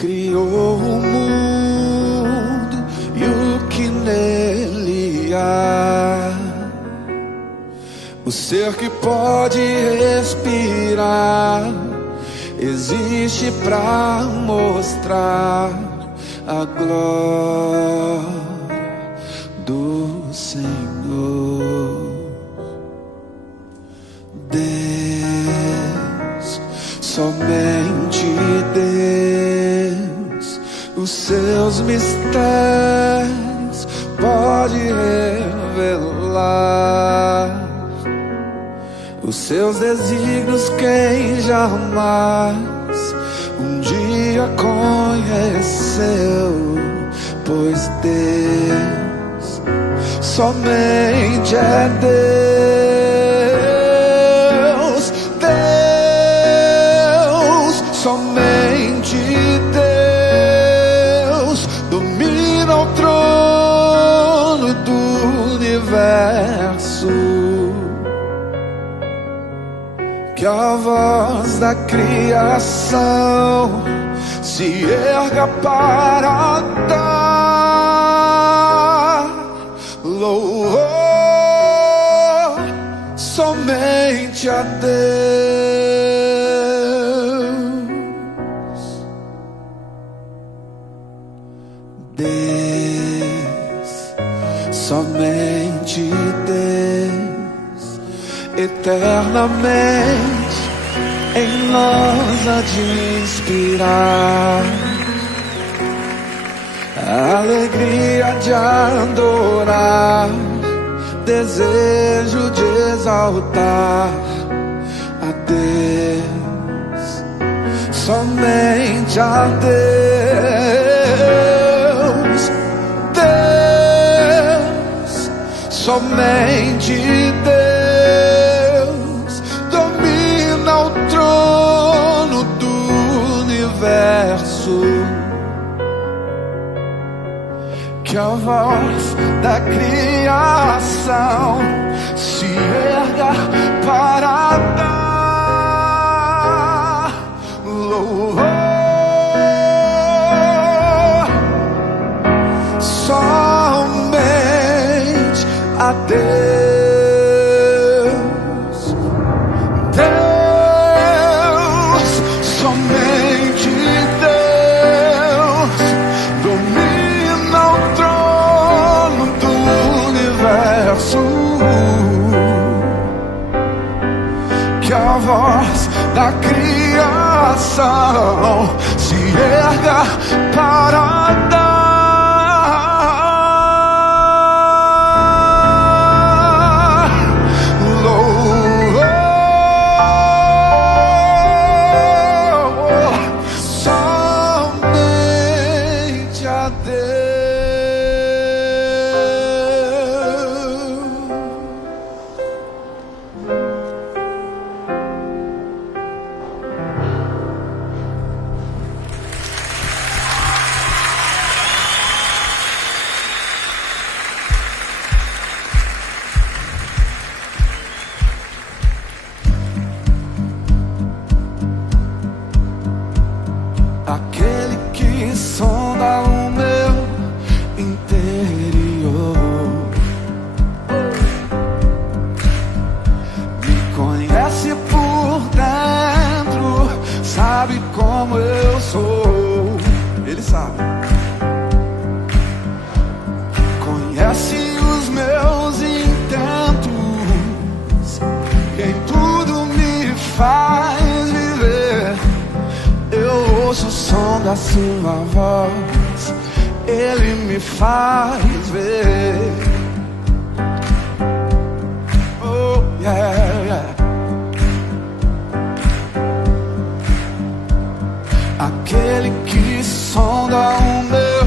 criou o mundo e o que nele há. O ser que pode respirar existe pra mostrar a glória do Senhor. Deus, somente Deus, os seus mistérios pode revelar. Os seus desígnios quem jamais um dia conheceu, pois Deus somente é Deus. Deus, somente Deus domina o trono do universo. Que a voz da criação se erga para dar louvor somente a Deus. Deus, somente Deus, eternamente em nós há de inspirar a alegria de adorar, desejo de exaltar a Deus, somente a Deus. Deus, somente Deus domina o trono do universo. Que a voz da criação se erga para dar louvor somente a Deus. Que a voz da criação se erga para dar louvor somente a Deus. Aquele que sonda o meu interior me conhece por dentro, sabe como eu sou. Ele sabe. Conhece os meus intentos, quem tudo me faz viver. Eu ouço o som da sua voz, ele me faz ver. Oh, yeah, yeah. Aquele que sonda o meu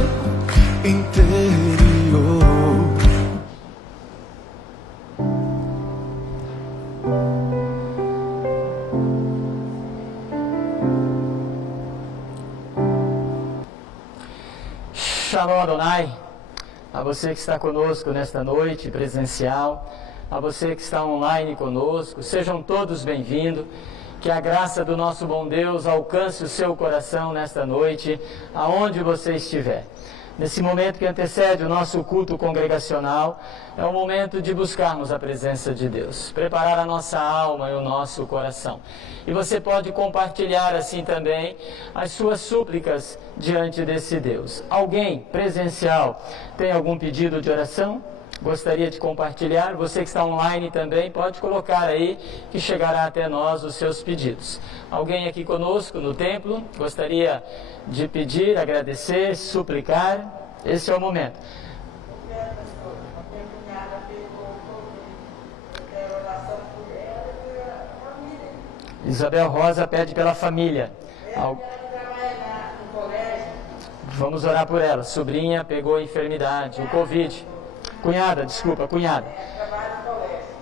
interior. Shalom Adonai, a você que está conosco nesta noite presencial, a você que está online conosco, sejam todos bem-vindos. Que a graça do nosso bom Deus alcance o seu coração nesta noite, aonde você estiver. Nesse momento que antecede o nosso culto congregacional, é o momento de buscarmos a presença de Deus, preparar a nossa alma e o nosso coração. E você pode compartilhar assim também as suas súplicas diante desse Deus. Alguém presencial tem algum pedido de oração? Gostaria de compartilhar? Você que está online também pode colocar aí que chegará até nós os seus pedidos. Alguém aqui conosco no templo gostaria de pedir, agradecer, suplicar? Esse é o momento. Isabel Rosa pede pela família. Vamos orar por ela. Sobrinha pegou a enfermidade, o Covid. Cunhada.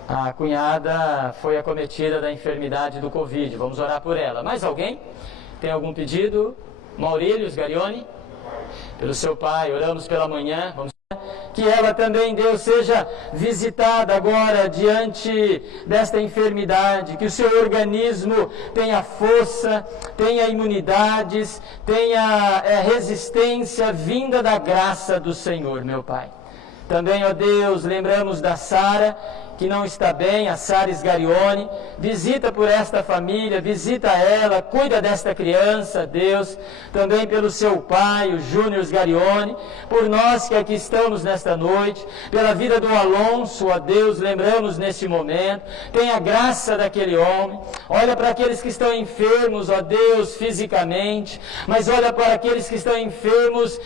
A cunhada foi acometida da enfermidade do Covid. Vamos orar por ela. Mais alguém? Tem algum pedido? Maurílio Sgarioni? Pelo seu pai, oramos pela manhã. Vamos que ela também, Deus, seja visitada agora diante desta enfermidade, que o seu organismo tenha força, tenha imunidades, tenha resistência vinda da graça do Senhor, meu Pai. Também, ó Deus, lembramos da Sara, que não está bem, a Sara Sgarioni. Visita por esta família, visita ela, cuida desta criança, Deus. Também pelo seu pai, o Júnior Sgarioni, por nós que aqui estamos nesta noite, pela vida do Alonso, ó Deus, lembramos neste momento. Tenha graça daquele homem. Olha para aqueles que estão enfermos, ó Deus, fisicamente, mas olha para aqueles que estão enfermos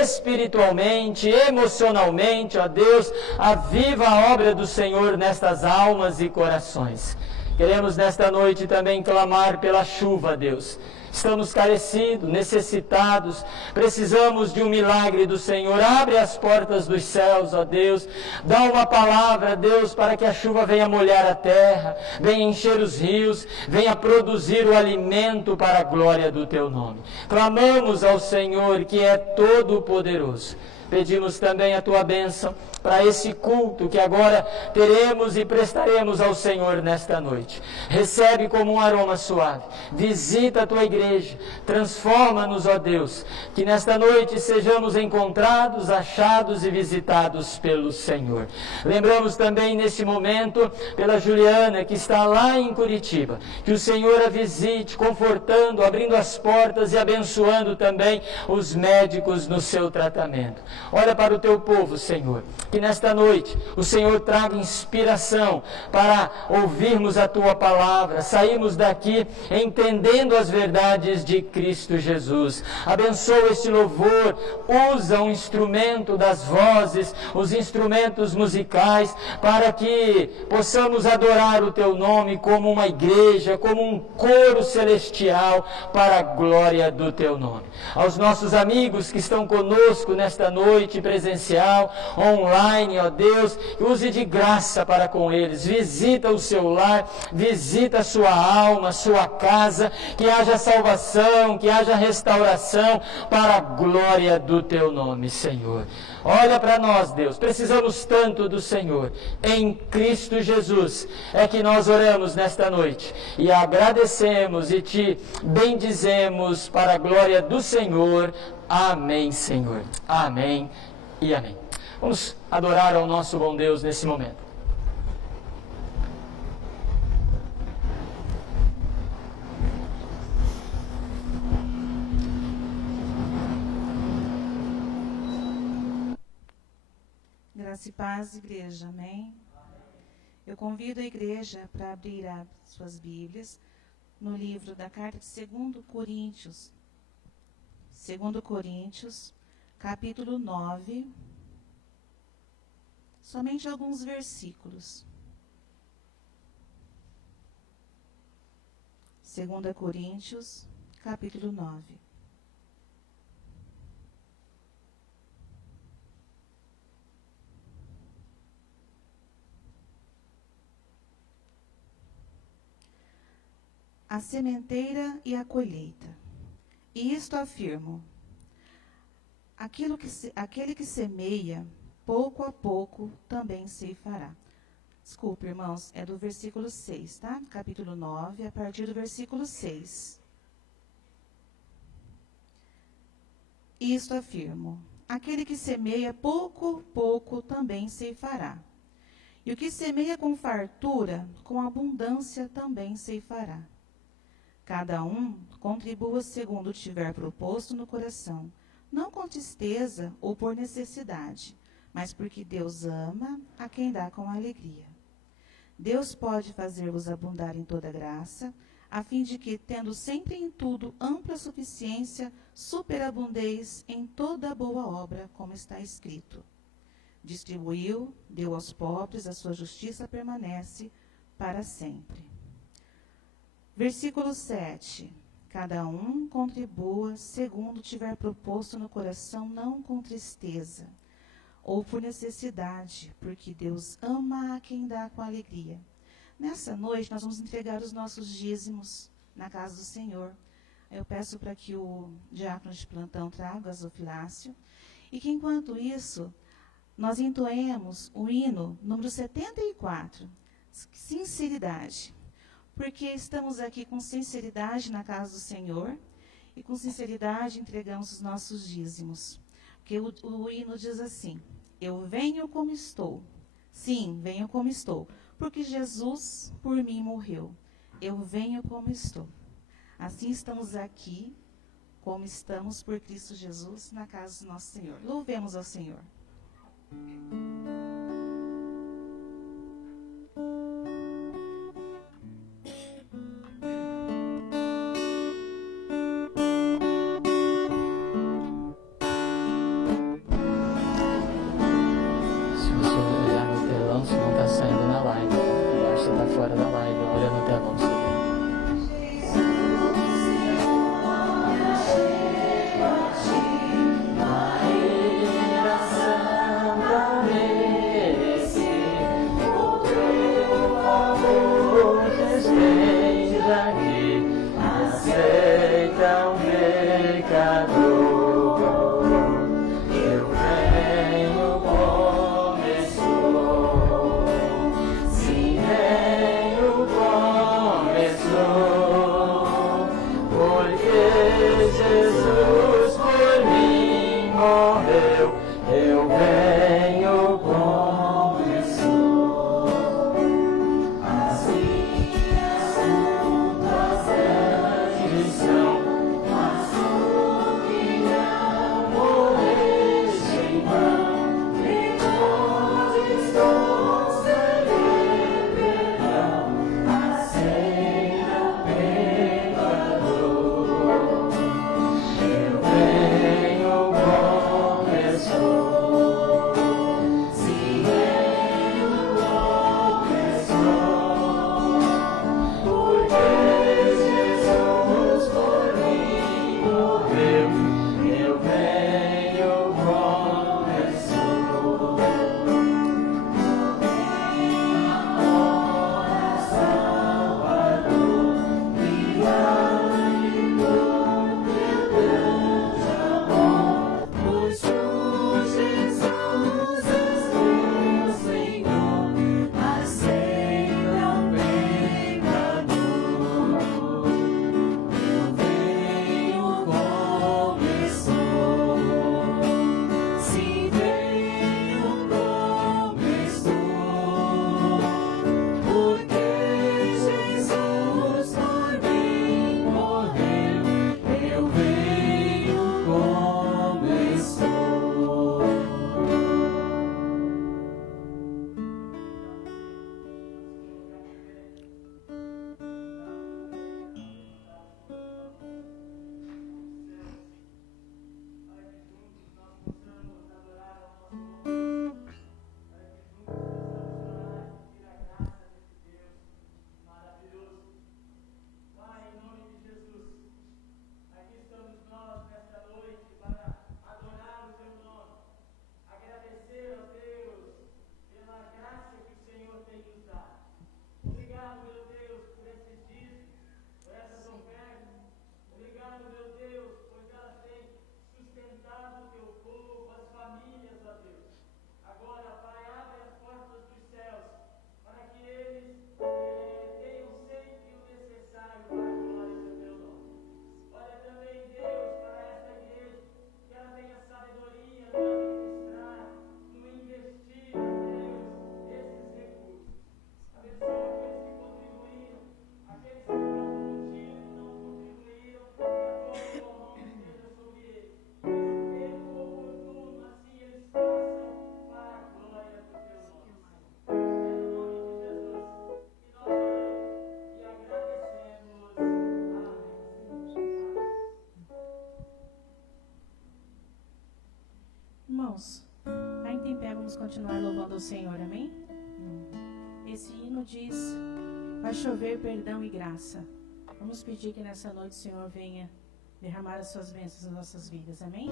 espiritualmente, emocionalmente, ó Deus, aviva a obra do Senhor nestas almas e corações. Queremos nesta noite também clamar pela chuva, Deus. Estamos carecidos, necessitados, precisamos de um milagre do Senhor. Abre as portas dos céus, ó Deus. Dá uma palavra, Deus, para que a chuva venha molhar a terra, venha encher os rios, venha produzir o alimento para a glória do Teu nome. Clamamos ao Senhor, que é todo-poderoso. Pedimos também a Tua bênção para esse culto que agora teremos e prestaremos ao Senhor nesta noite. Recebe como um aroma suave. Visita a Tua igreja. Transforma-nos, ó Deus. Que nesta noite sejamos encontrados, achados e visitados pelo Senhor. Lembramos também neste momento pela Juliana, que está lá em Curitiba. Que o Senhor a visite, confortando, abrindo as portas e abençoando também os médicos no seu tratamento. Olha para o Teu povo, Senhor. Que nesta noite o Senhor traga inspiração para ouvirmos a Tua palavra, sairmos daqui entendendo as verdades de Cristo Jesus. Abençoa este louvor, usa o instrumento das vozes, os instrumentos musicais, para que possamos adorar o Teu nome como uma igreja, como um coro celestial, para a glória do Teu nome. Aos nossos amigos que estão conosco nesta noite presencial, online, ó Deus, use de graça para com eles. Visita o seu lar, visita a sua alma, a sua casa, que haja salvação, que haja restauração para a glória do Teu nome, Senhor. Olha para nós, Deus, precisamos tanto do Senhor. Em Cristo Jesus é que nós oramos nesta noite e agradecemos e Te bendizemos para a glória do Senhor. Amém, Senhor. Amém e amém. Vamos adorar ao nosso bom Deus nesse momento. Graça e paz, igreja, amém? Eu convido a igreja para abrir as suas Bíblias no livro da carta de 2 Coríntios. 2 Coríntios, capítulo 9, somente alguns versículos. 2 Coríntios, capítulo 9. A sementeira e a colheita. E isto afirmo: aquele que semeia, pouco a pouco também ceifará. Desculpe, irmãos, é do versículo 6, tá? Capítulo 9, a partir do versículo 6. Isto afirmo: aquele que semeia pouco, pouco também ceifará. E o que semeia com fartura, com abundância também ceifará. Cada um contribua segundo tiver proposto no coração, não com tristeza ou por necessidade, mas porque Deus ama a quem dá com alegria. Deus pode fazer-vos abundar em toda graça, a fim de que, tendo sempre em tudo ampla suficiência, superabundeis em toda boa obra, como está escrito. Distribuiu, deu aos pobres, a sua justiça permanece para sempre. Versículo 7. Cada um contribua segundo tiver proposto no coração, não com tristeza ou por necessidade, porque Deus ama a quem dá com alegria. Nessa noite, nós vamos entregar os nossos dízimos na casa do Senhor. Eu peço para que o diácono de plantão traga o gasofilácio e que, enquanto isso, nós entoemos o hino número 74, sinceridade. Porque estamos aqui com sinceridade na casa do Senhor e com sinceridade entregamos os nossos dízimos. Porque o hino diz assim: eu venho como estou. Sim, venho como estou. Porque Jesus por mim morreu. Eu venho como estou. Assim estamos aqui, como estamos por Cristo Jesus, na casa do nosso Senhor. Louvemos ao Senhor. As minhas lutas irmãos, ainda em pé, vamos continuar louvando ao Senhor, amém? Esse hino diz: vai chover perdão e graça. Vamos pedir que nessa noite o Senhor venha derramar as suas bênçãos nas nossas vidas, amém?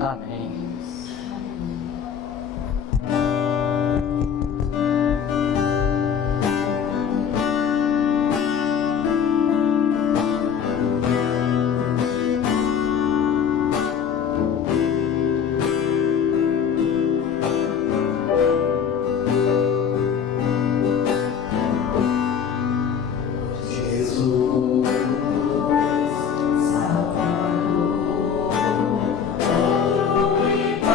Amém. Salvador, todo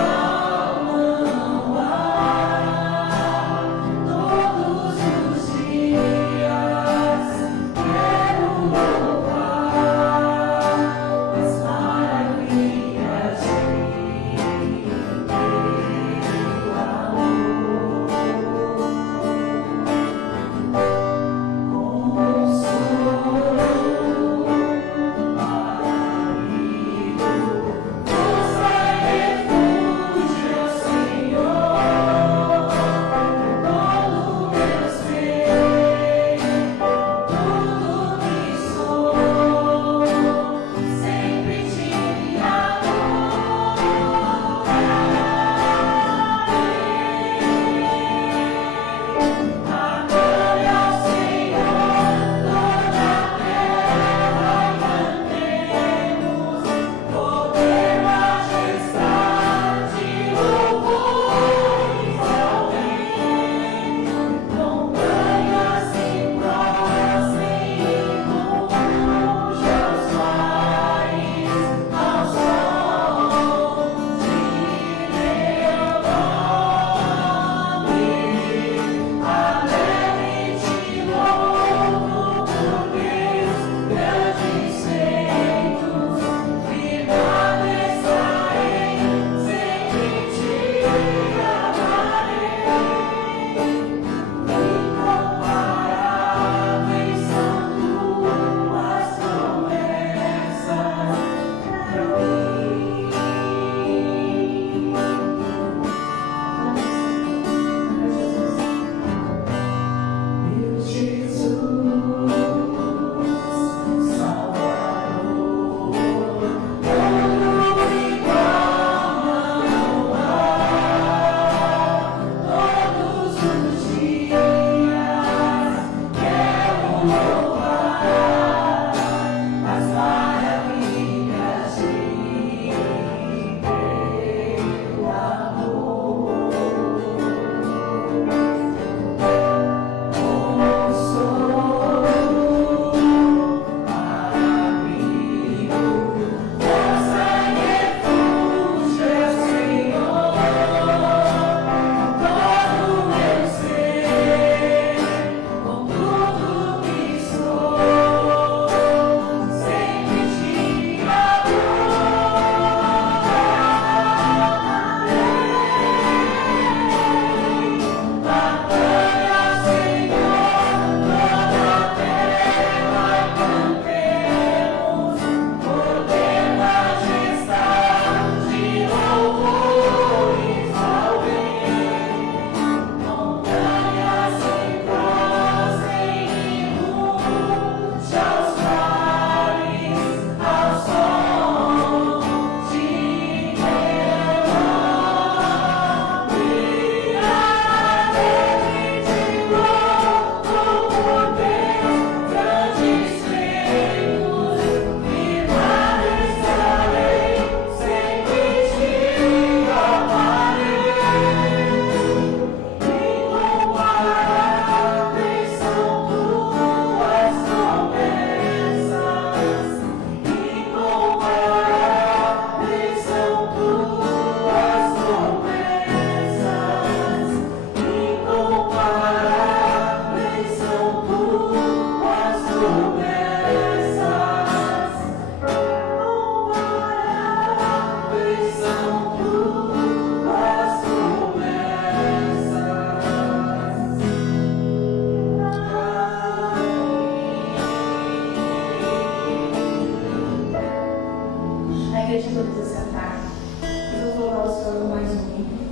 queria te todos a sentar. Vamos louvar o Senhor com mais um hino.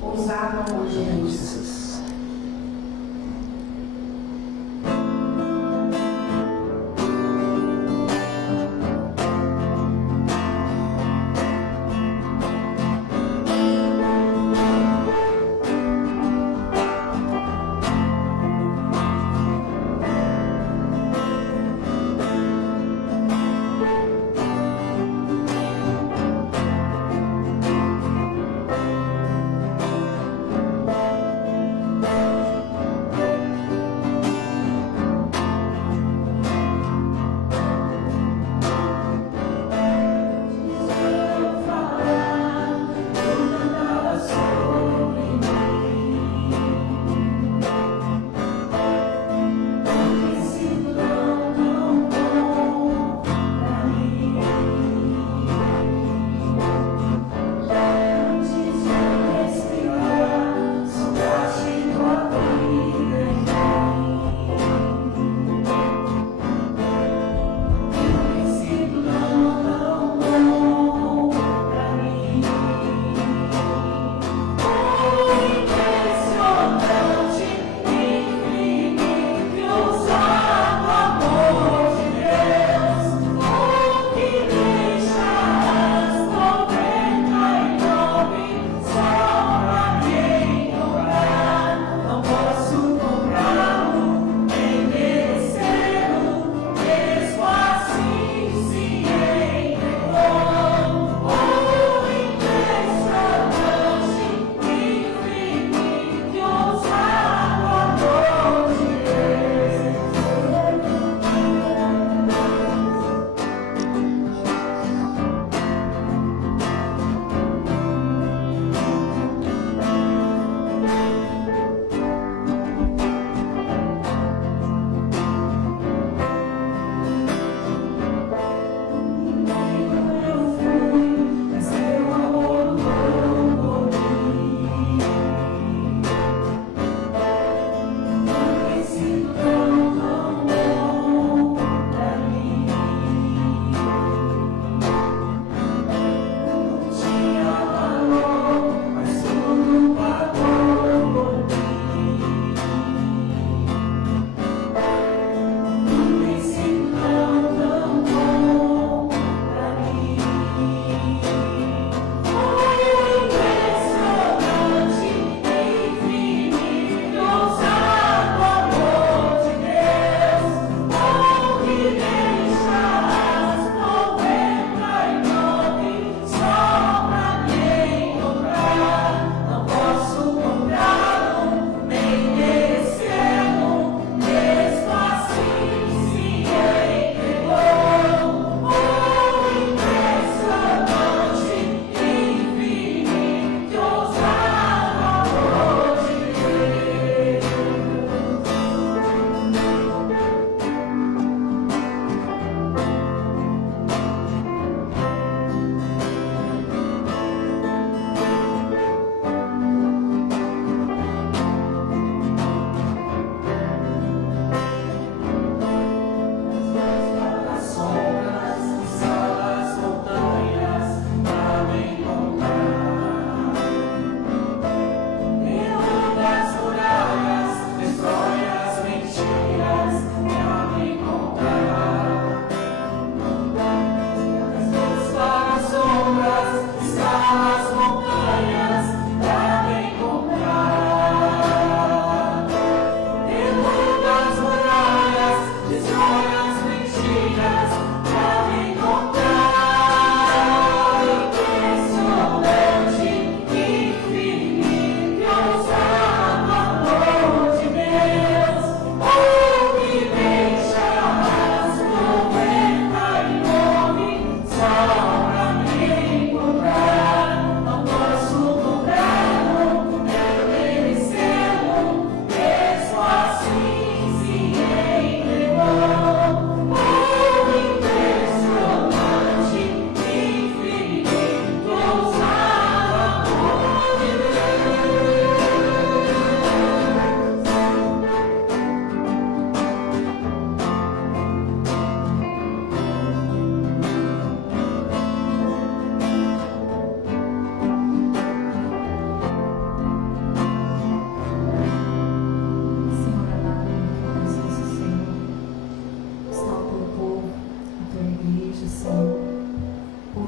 Ousado amor de Jesus.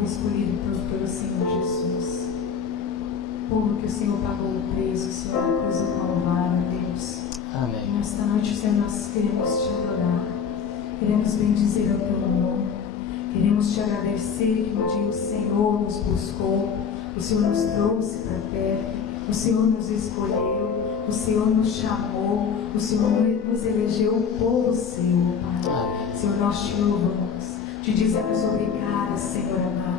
povo escolhido pelo Senhor Jesus. Povo que o Senhor pagou o preço, o Senhor na cruz do Calvário, Deus. Amém. E nesta noite, Senhor, nós queremos te adorar, queremos bendizer o teu nome, queremos te agradecer que um dia o Senhor nos buscou, o Senhor nos trouxe para perto, o Senhor nos escolheu, o Senhor nos chamou, o Senhor nos elegeu o povo seu, Pai. Senhor, nós te louvamos, te dizemos obrigada, Senhor amado,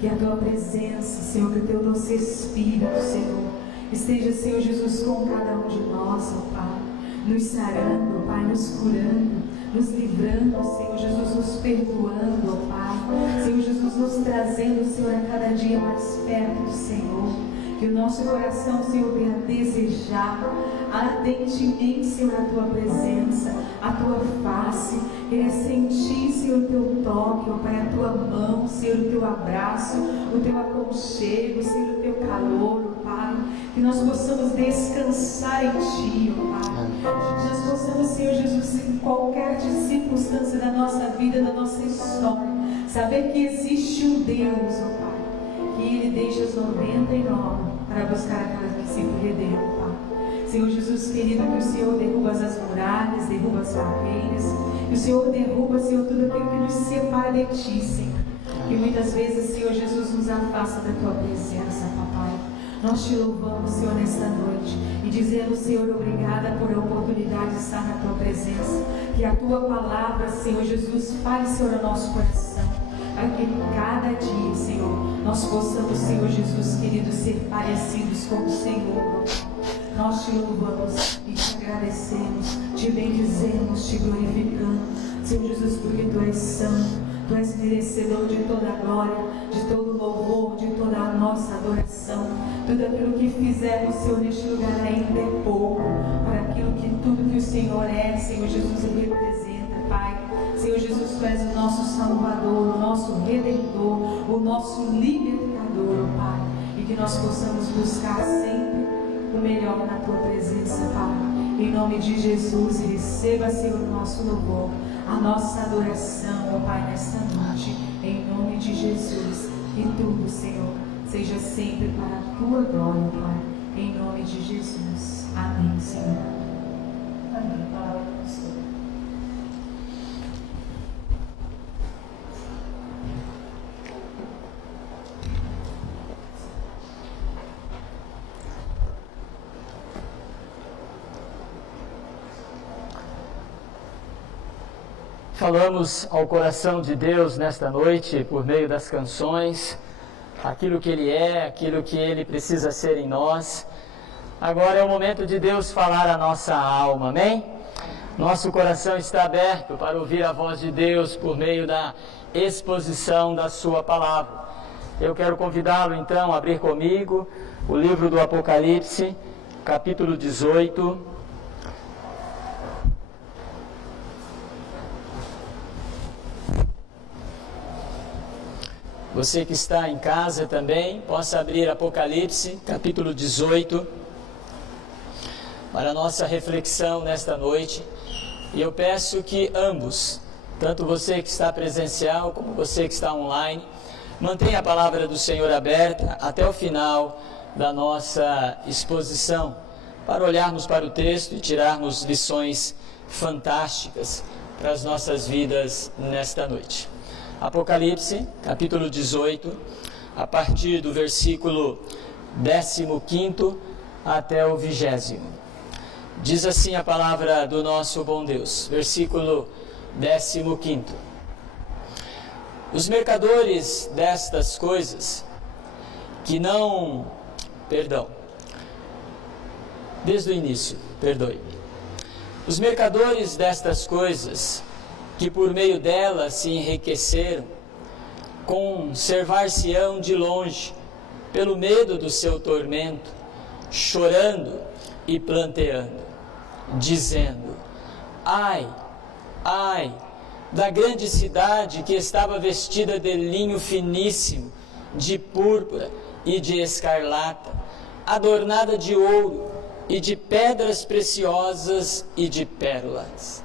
que a tua presença, Senhor, que o teu doce Espírito, Senhor, esteja, Senhor Jesus, com cada um de nós, ó Pai, nos sarando, ó Pai, nos curando, nos livrando, Senhor Jesus, nos perdoando, ó Pai, Senhor Jesus, nos trazendo, Senhor, a cada dia mais perto do Senhor. Que o nosso coração, Senhor, venha desejar ardentemente, Senhor, a tua presença, a tua face, querer sentir, Senhor, o teu toque, ó Pai, a tua mão, Senhor, o teu abraço, o teu aconchego, Senhor, o teu calor, ó Pai, que nós possamos descansar em Ti, ó Pai, que nós possamos, Senhor Jesus, em qualquer circunstância da nossa vida, da nossa história, saber que existe um Deus, ó Pai, que Ele deixa os 99 para buscar aquela que se perdeu, Pai. Senhor Jesus querido, que o Senhor derruba as muralhas, derruba as barreiras, que o Senhor derruba, Senhor, tudo aquilo que nos separa de Ti, Senhor. Que muitas vezes, Senhor Jesus, nos afasta da Tua presença, Papai. Nós Te louvamos, Senhor, nesta noite e dizemos, Senhor, obrigada por a oportunidade de estar na Tua presença. Que a Tua palavra, Senhor Jesus, fale, Senhor, ao nosso coração. Para que cada dia, Senhor, nós possamos, Senhor Jesus querido, ser parecidos com o Senhor. Nós te louvamos e te agradecemos, te bendizemos, te glorificamos, Senhor Jesus, porque Tu és santo, Tu és merecedor de toda a glória, de todo o louvor, de toda a nossa adoração. Tudo aquilo que fizermos, Senhor, neste lugar ainda é pouco, para aquilo que tudo que o Senhor é, Senhor Jesus, representa, Pai. Senhor Jesus, Tu és o nosso Salvador, o nosso Redentor, o nosso Libertador, Pai. E que nós possamos buscar sempre o melhor na Tua presença, Pai. Em nome de Jesus, receba, Senhor, o nosso louvor, a nossa adoração, ó Pai, nesta noite. Em nome de Jesus. E tudo, Senhor, seja sempre para a Tua glória, Pai. Em nome de Jesus. Amém, Senhor. Amém. Palavra do Senhor. Falamos ao coração de Deus nesta noite, por meio das canções, aquilo que Ele é, aquilo que Ele precisa ser em nós. Agora é o momento de Deus falar a nossa alma, amém? Nosso coração está aberto para ouvir a voz de Deus por meio da exposição da Sua palavra. Eu quero convidá-lo então a abrir comigo o livro do Apocalipse, capítulo 18. Você que está em casa também, possa abrir Apocalipse, capítulo 18, para a nossa reflexão nesta noite. E eu peço que ambos, tanto você que está presencial como você que está online, mantenha a palavra do Senhor aberta até o final da nossa exposição, para olharmos para o texto e tirarmos lições fantásticas para as nossas vidas nesta noite. Apocalipse, capítulo 18, a partir do versículo 15º até o 20º. Diz assim a palavra do nosso bom Deus, versículo 15º. Os mercadores destas coisas, que não... Desde o início, perdoe-me. Os mercadores destas coisas, que por meio dela se enriqueceram, conservar-se-ão de longe, pelo medo do seu tormento, chorando e planteando, dizendo: ai, ai, da grande cidade que estava vestida de linho finíssimo, de púrpura e de escarlata, adornada de ouro e de pedras preciosas e de pérolas.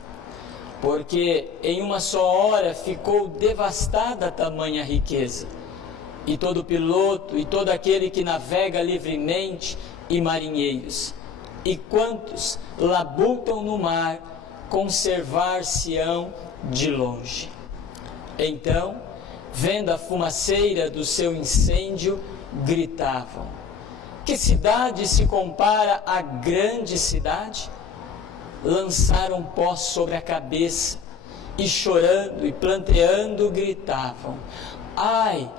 Porque em uma só hora ficou devastada a tamanha riqueza. e todo piloto, e todo aquele que navega livremente, e marinheiros, e quantos labutam no mar, conservar-se-ão de longe. Então, vendo a fumaceira do seu incêndio, gritavam: que cidade se compara à grande cidade? Lançaram pó sobre a cabeça, e chorando e planteando gritavam: ai,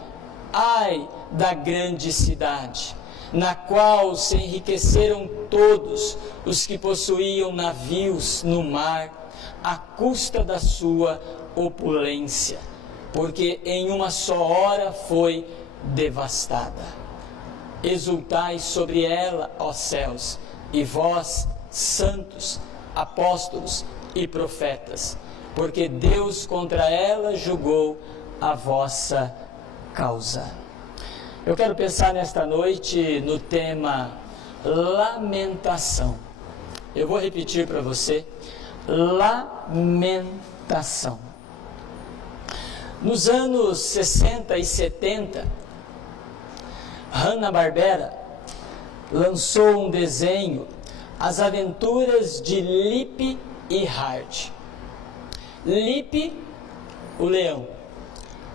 ai da grande cidade, na qual se enriqueceram todos os que possuíam navios no mar, à custa da sua opulência, porque em uma só hora foi devastada. Exultai sobre ela, ó céus, e vós, santos, apóstolos e profetas, porque Deus contra ela julgou a vossa causa. Eu quero pensar nesta noite no tema lamentação. Eu vou repetir para você: lamentação. Nos anos 60 e 70, Hanna-Barbera lançou um desenho, As Aventuras de Lip e Hard. Lip, o leão;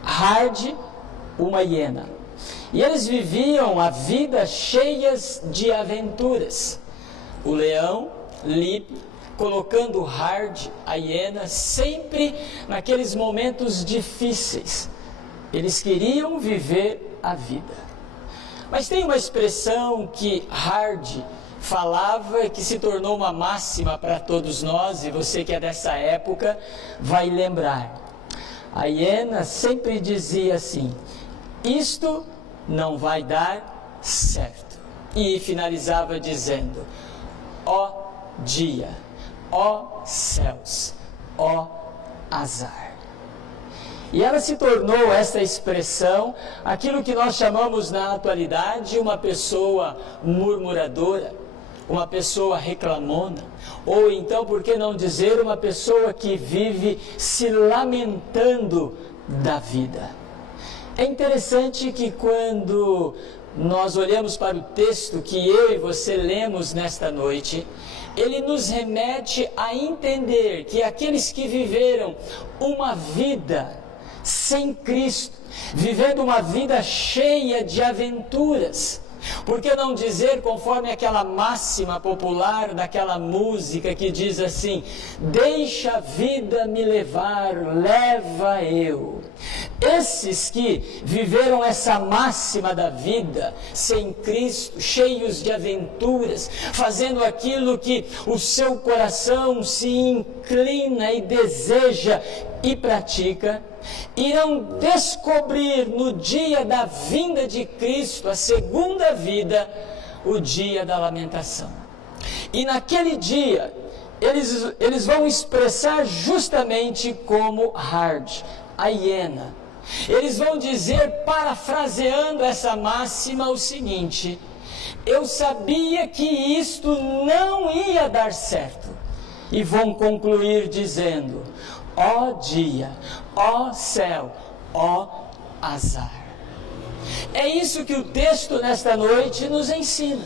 Hard, uma hiena. E eles viviam a vida cheias de aventuras. O leão, Lip, colocando Hard, a hiena, sempre naqueles momentos difíceis. Eles queriam viver a vida. Mas tem uma expressão que Hard falava e que se tornou uma máxima para todos nós, e você que é dessa época vai lembrar. A hiena sempre dizia assim: isto não vai dar certo. E finalizava dizendo: ó dia, ó céus, ó azar. E ela se tornou, essa expressão, aquilo que nós chamamos na atualidade uma pessoa murmuradora, uma pessoa reclamona, ou então, por que não dizer, uma pessoa que vive se lamentando da vida. É interessante que quando nós olhamos para o texto que eu e você lemos nesta noite, ele nos remete a entender que aqueles que viveram uma vida sem Cristo, vivendo uma vida cheia de aventuras, por que não dizer, conforme aquela máxima popular daquela música que diz assim: deixa a vida me levar, leva eu. Esses que viveram essa máxima da vida sem Cristo, cheios de aventuras, fazendo aquilo que o seu coração se inclina e deseja e pratica, irão descobrir no dia da vinda de Cristo, a segunda vida, o dia da lamentação. E naquele dia, eles vão expressar justamente como Hard, a hiena. Eles vão dizer, parafraseando essa máxima, o seguinte: eu sabia que isto não ia dar certo. E vão concluir dizendo: ó dia, ó céu, ó azar. É isso que o texto nesta noite nos ensina.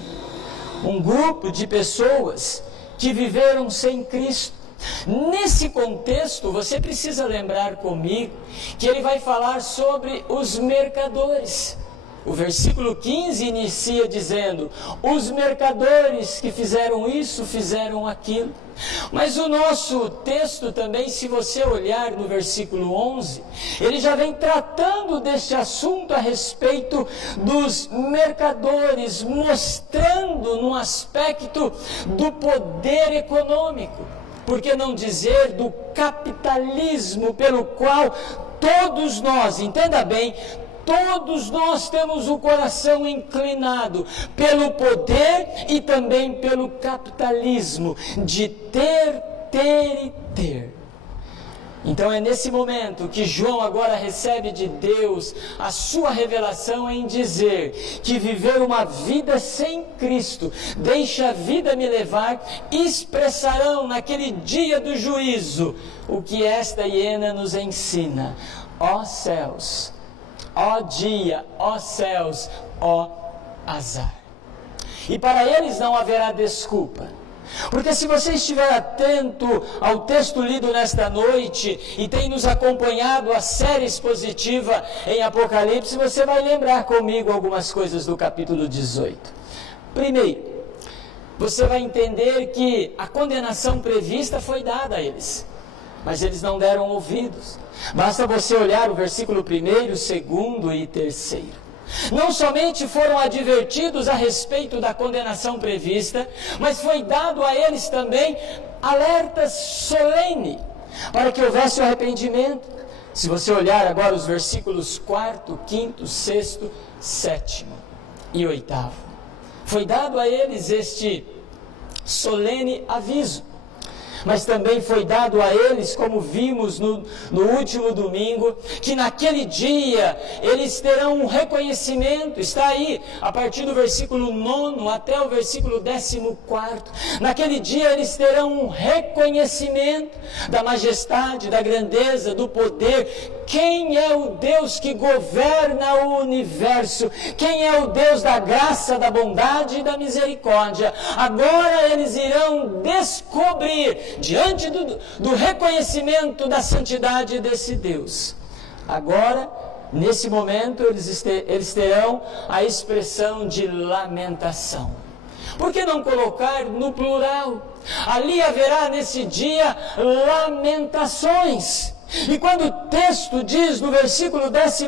Um grupo de pessoas que viveram sem Cristo. Nesse contexto, você precisa lembrar comigo que ele vai falar sobre os mercadores. O versículo 15 inicia dizendo: os mercadores que fizeram isso, fizeram aquilo. Mas o nosso texto também, se você olhar no versículo 11, ele já vem tratando deste assunto a respeito dos mercadores, mostrando num aspecto do poder econômico. Por que não dizer do capitalismo pelo qual todos nós, entenda bem, todos nós temos o coração inclinado pelo poder e também pelo capitalismo de ter, ter e ter. Então é nesse momento que João agora recebe de Deus a sua revelação em dizer que viver uma vida sem Cristo, deixa a vida me levar, expressarão naquele dia do juízo o que esta hiena nos ensina: ó céus, Ó dia, ó céus, ó azar. E para eles não haverá desculpa. Porque se você estiver atento ao texto lido nesta noite e tem nos acompanhado a série expositiva em Apocalipse, você vai lembrar comigo algumas coisas do capítulo 18. Primeiro, você vai entender que a condenação prevista foi dada a eles, mas eles não deram ouvidos. Basta você olhar o versículo 1º, 2º e 3º. Não somente foram advertidos a respeito da condenação prevista, mas foi dado a eles também alerta solene para que houvesse o arrependimento. Se você olhar agora os versículos 4º, 5º, 6º, 7º e 8º, foi dado a eles este solene aviso. Mas também foi dado a eles, como vimos no último domingo, que naquele dia eles terão um reconhecimento. Está aí, a partir do versículo 9 até o versículo 14. Naquele dia eles terão um reconhecimento da majestade, da grandeza, do poder. Quem é o Deus que governa o universo? Quem é o Deus da graça, da bondade e da misericórdia? Agora eles irão descobrir, diante do reconhecimento da santidade desse Deus. Agora, nesse momento, eles terão a expressão de lamentação. Por que não colocar no plural? Ali haverá nesse dia lamentações. E quando o texto diz no versículo 15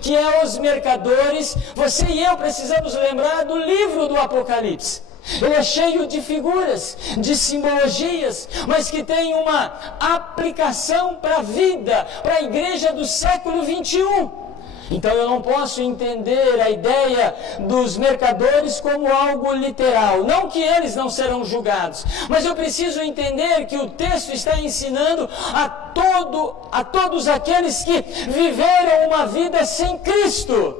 que é os mercadores, você e eu precisamos lembrar do livro do Apocalipse. Ele é cheio de figuras, de simbologias, mas que tem uma aplicação para a vida, para a igreja do século 21. Então eu não posso entender a ideia dos mercadores como algo literal. Não que eles não serão julgados, mas eu preciso entender que o texto está ensinando a todos aqueles que viveram uma vida sem Cristo.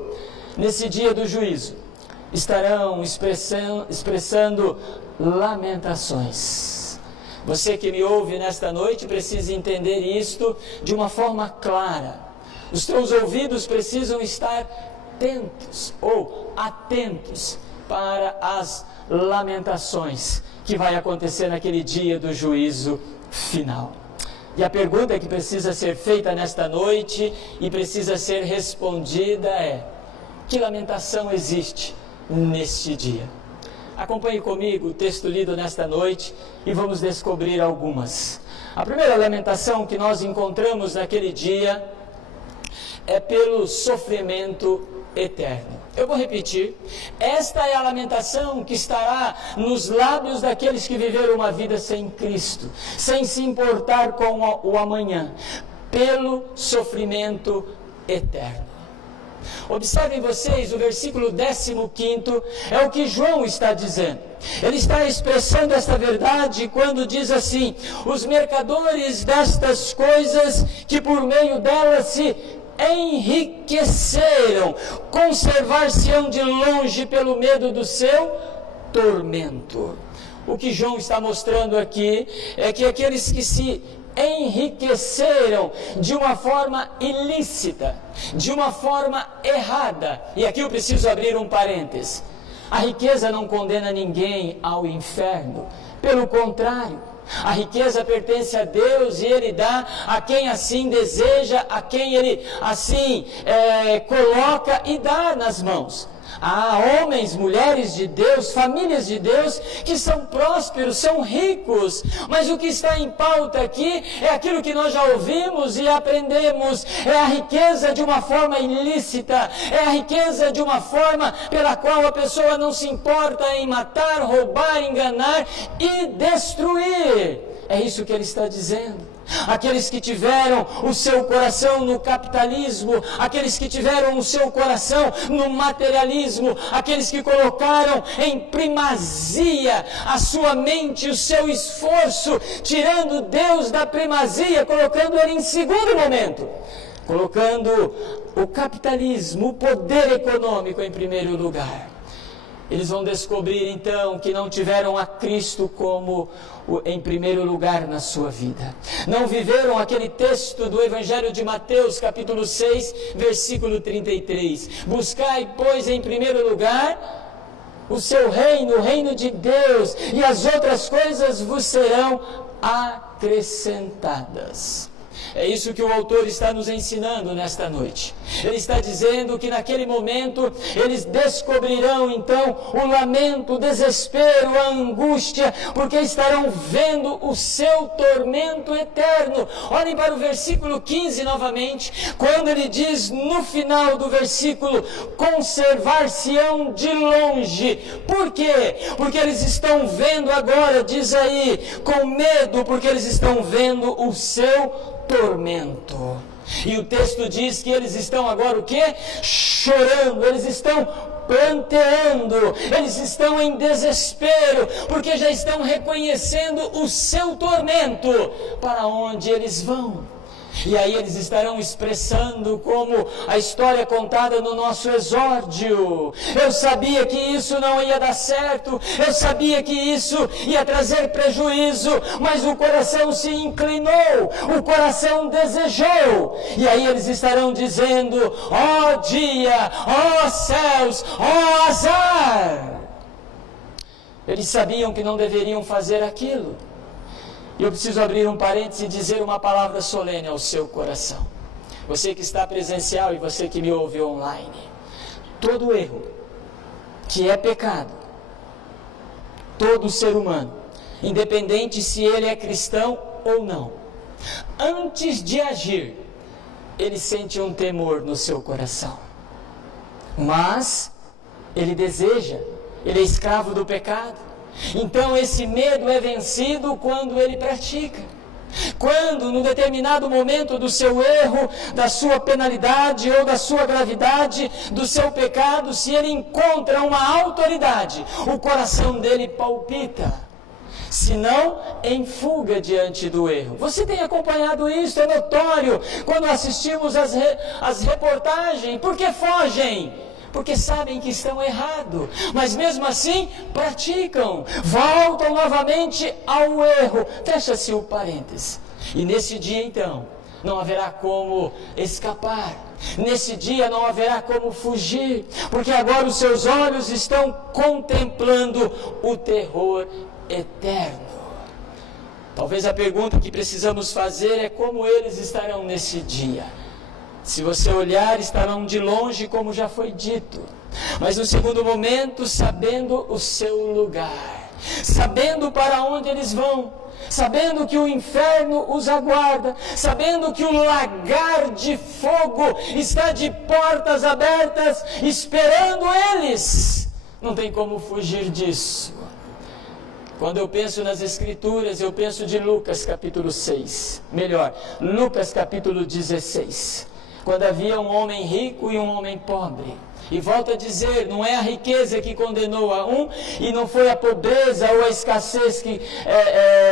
Nesse dia do juízo, estarão expressando lamentações. Você que me ouve nesta noite precisa entender isto de uma forma clara. Os teus ouvidos precisam estar atentos para as lamentações que vai acontecer naquele dia do juízo final. E a pergunta que precisa ser feita nesta noite e precisa ser respondida é: que lamentação existe neste dia? Acompanhe comigo o texto lido nesta noite e vamos descobrir algumas. A primeira lamentação que nós encontramos naquele dia é pelo sofrimento eterno. Eu vou repetir. Esta é a lamentação que estará nos lábios daqueles que viveram uma vida sem Cristo, sem se importar com o amanhã, pelo sofrimento eterno. Observem vocês, o versículo 15 é o que João está dizendo. Ele está expressando esta verdade quando diz assim: os mercadores destas coisas que por meio delas se enriqueceram, conservar-se-ão de longe pelo medo do seu tormento. O que João está mostrando aqui é que aqueles que se enriqueceram de uma forma ilícita, de uma forma errada, e aqui eu preciso abrir um parênteses, a riqueza não condena ninguém ao inferno, pelo contrário, a riqueza pertence a Deus e Ele dá a quem assim deseja, a quem Ele assim coloca e dá nas mãos. Há homens, mulheres de Deus, famílias de Deus que são prósperos, são ricos, mas o que está em pauta aqui é aquilo que nós já ouvimos e aprendemos, é a riqueza de uma forma ilícita, é a riqueza de uma forma pela qual a pessoa não se importa em matar, roubar, enganar e destruir. É isso que ele está dizendo. Aqueles que tiveram o seu coração no capitalismo, aqueles que tiveram o seu coração no materialismo, aqueles que colocaram em primazia a sua mente, o seu esforço, tirando Deus da primazia, colocando Ele em segundo momento, colocando o capitalismo, o poder econômico em primeiro lugar. Eles vão descobrir então que não tiveram a Cristo como em primeiro lugar na sua vida. Não viveram aquele texto do Evangelho de Mateus, capítulo 6, versículo 33. Buscai, pois, em primeiro lugar o seu reino, o reino de Deus, e as outras coisas vos serão acrescentadas. É isso que o autor está nos ensinando nesta noite. Ele está dizendo que naquele momento eles descobrirão então o lamento, o desespero, a angústia, porque estarão vendo o seu tormento eterno. Olhem para o versículo 15 novamente, quando ele diz no final do versículo: conservar-se-ão de longe. Por quê? Porque eles estão vendo agora, diz aí, com medo, porque eles estão vendo o seu tormento. E o texto diz que eles estão agora o quê? Chorando, eles estão pranteando, eles estão em desespero, porque já estão reconhecendo o seu tormento, para onde eles vão. E aí eles estarão expressando como a história contada no nosso exórdio. Eu sabia que isso não ia dar certo, eu sabia que isso ia trazer prejuízo, mas o coração se inclinou, o coração desejou. E aí eles estarão dizendo: ó dia, ó céus, ó azar. Eles sabiam que não deveriam fazer aquilo. E eu preciso abrir um parênteses e dizer uma palavra solene ao seu coração. Você que está presencial e você que me ouve online. Todo erro que é pecado, todo ser humano, independente se ele é cristão ou não, antes de agir, ele sente um temor no seu coração. Mas ele deseja, ele é escravo do pecado. Então esse medo é vencido quando ele pratica. Quando, num determinado momento do seu erro, da sua penalidade ou da sua gravidade, do seu pecado, se ele encontra uma autoridade, o coração dele palpita. Se não, em fuga diante do erro. Você tem acompanhado isso, é notório, quando assistimos as reportagens. Por que fogem? Porque sabem que estão errados, mas mesmo assim praticam, voltam novamente ao erro. Fecha-se o parêntese. E nesse dia então, não haverá como escapar. Nesse dia não haverá como fugir, porque agora os seus olhos estão contemplando o terror eterno. Talvez a pergunta que precisamos fazer é: como eles estarão nesse dia? Se você olhar, estarão de longe, como já foi dito. Mas no segundo momento, sabendo o seu lugar, sabendo para onde eles vão, sabendo que o inferno os aguarda, sabendo que o lagar de fogo está de portas abertas, esperando eles. Não tem como fugir disso. Quando eu penso nas Escrituras, eu penso de Lucas capítulo 6. Melhor, Lucas capítulo 16. Quando havia um homem rico e um homem pobre. E volto a dizer, não é a riqueza que condenou a um, e não foi a pobreza ou a escassez que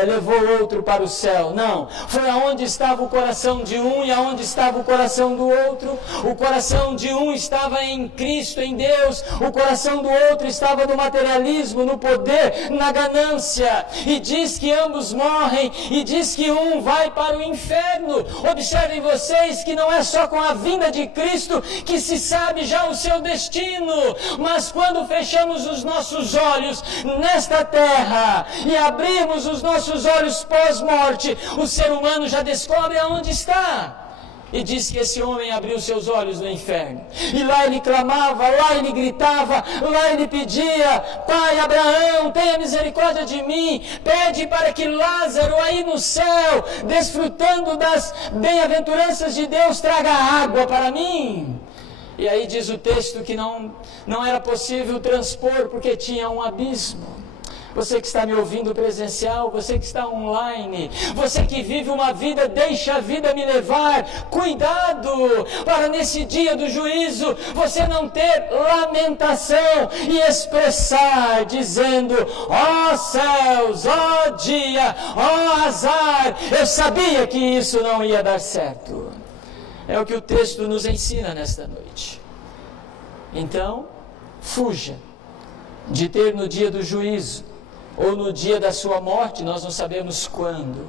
levou outro para o céu. Não, foi aonde estava o coração de um e aonde estava o coração do outro. O coração de um estava em Cristo, em Deus. O coração do outro estava no materialismo, no poder, na ganância. E diz que ambos morrem, e diz que um vai para o inferno. Observem vocês que não é só com a vinda de Cristo que se sabe já o seu destino, mas quando fechamos os nossos olhos nesta terra e abrimos os nossos olhos pós-morte, o ser humano já descobre aonde está. E diz que esse homem abriu seus olhos no inferno. E lá ele clamava, lá ele gritava, lá ele pedia: Pai Abraão, tenha misericórdia de mim. Pede para que Lázaro aí no céu, desfrutando das bem-aventuranças de Deus, traga água para mim. E aí diz o texto que não era possível transpor, porque tinha um abismo. Você que está me ouvindo presencial, você que está online, você que vive uma vida, deixa a vida me levar. Cuidado para nesse dia do juízo você não ter lamentação e expressar dizendo: ó céus, ó dia, ó azar, eu sabia que isso não ia dar certo. É o que o texto nos ensina nesta noite. Então, fuja. de ter no dia do juízo, ou no dia da sua morte, nós não sabemos quando,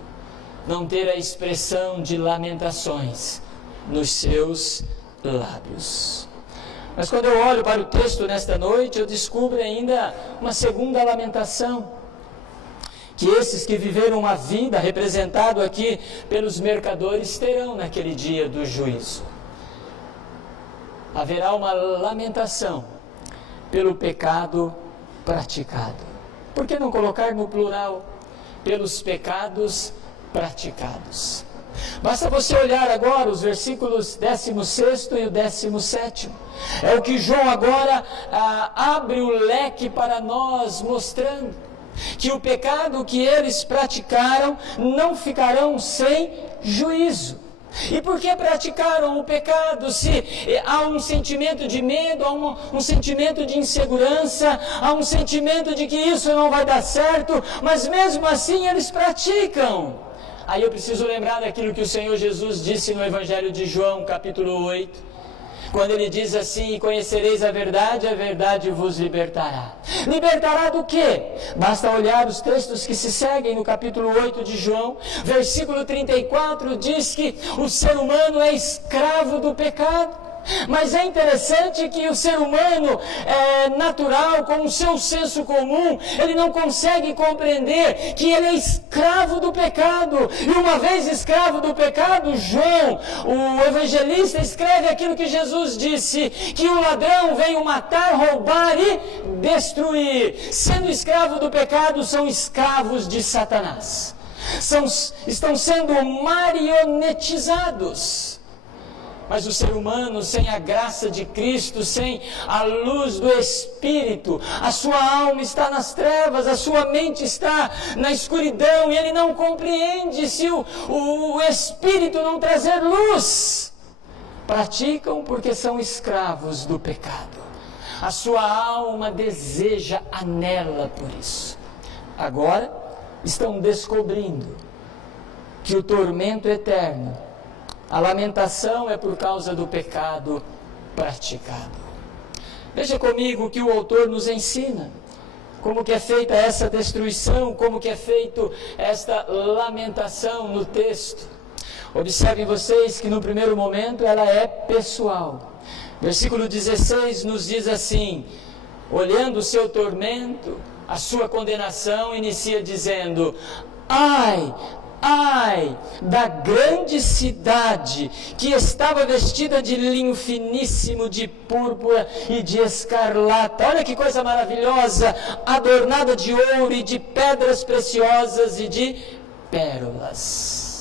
não ter a expressão de lamentações nos seus lábios. Mas quando eu olho para o texto nesta noite, eu descubro ainda uma segunda lamentação, que esses que viveram uma vida, representado aqui pelos mercadores, terão naquele dia do juízo. Haverá uma lamentação pelo pecado praticado. Por que não colocar no plural? Pelos pecados praticados. Basta você olhar agora os versículos 16º e o 17º. É o que João agora abre o leque para nós, mostrando que o pecado que eles praticaram não ficarão sem juízo. E por que praticaram o pecado? Se há um sentimento de medo, há um sentimento de insegurança, há um sentimento de que isso não vai dar certo, mas mesmo assim eles praticam. Aí eu preciso lembrar daquilo que o Senhor Jesus disse no Evangelho de João, capítulo 8, quando ele diz assim: conhecereis a verdade vos libertará. Libertará do quê? Basta olhar os textos que se seguem no capítulo 8 de João, versículo 34, diz que o ser humano é escravo do pecado. Mas é interessante que o ser humano natural, com o seu senso comum, ele não consegue compreender que ele é escravo do pecado. E uma vez escravo do pecado, João, o evangelista, escreve aquilo que Jesus disse, que o ladrão veio matar, roubar e destruir. Sendo escravo do pecado, são escravos de Satanás. Estão sendo marionetizados. Mas o ser humano, sem a graça de Cristo, sem a luz do Espírito, a sua alma está nas trevas, a sua mente está na escuridão, e ele não compreende se o Espírito não trazer luz. Praticam porque são escravos do pecado. A sua alma deseja, anela por isso. Agora estão descobrindo que o tormento eterno, a lamentação é por causa do pecado praticado. Veja comigo o que o autor nos ensina. Como que é feita essa destruição, como que é feita esta lamentação no texto. Observem vocês que no primeiro momento ela é pessoal. Versículo 16 nos diz assim: olhando o seu tormento, a sua condenação, inicia dizendo: ai da grande cidade, que estava vestida de linho finíssimo, de púrpura e de escarlata. Olha que coisa maravilhosa, adornada de ouro e de pedras preciosas e de pérolas.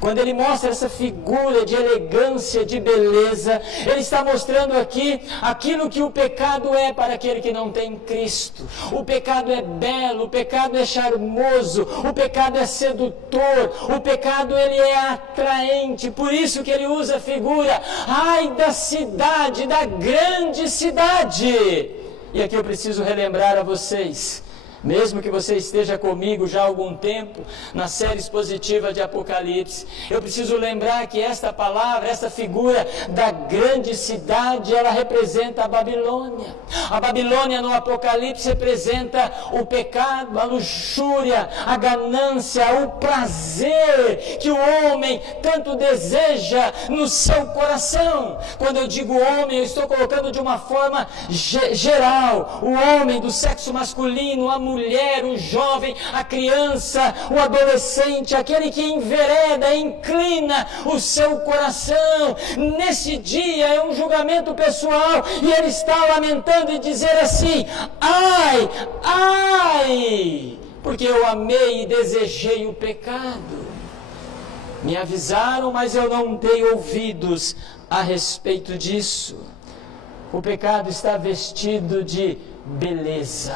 Quando ele mostra essa figura de elegância, de beleza, ele está mostrando aqui aquilo que o pecado é para aquele que não tem Cristo. O pecado é belo, o pecado é charmoso, o pecado é sedutor, o pecado ele é atraente. Por isso que ele usa a figura, ai da cidade, da grande cidade. E aqui eu preciso relembrar a vocês, mesmo que você esteja comigo já há algum tempo, na série expositiva de Apocalipse, eu preciso lembrar que esta palavra, esta figura da grande cidade, ela representa a Babilônia. A Babilônia no Apocalipse representa o pecado, a luxúria, a ganância, o prazer que o homem tanto deseja no seu coração. Quando eu digo homem, eu estou colocando de uma forma geral, o homem do sexo masculino, a mulher, o jovem, a criança, o adolescente, aquele que envereda, inclina o seu coração. Nesse dia é um julgamento pessoal e ele está lamentando e dizer assim: ai, porque eu amei e desejei o pecado. Me avisaram, mas eu não dei ouvidos a respeito disso. O pecado está vestido de beleza.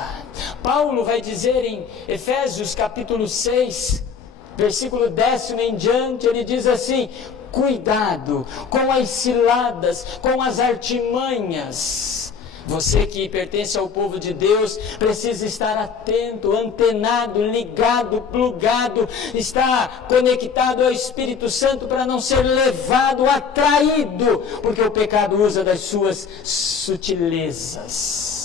Paulo vai dizer em Efésios capítulo 6, versículo 10 em diante, ele diz assim: cuidado com as ciladas, com as artimanhas. Você que pertence ao povo de Deus precisa estar atento, antenado, ligado, plugado, estar conectado ao Espírito Santo para não ser levado, atraído, porque o pecado usa das suas sutilezas.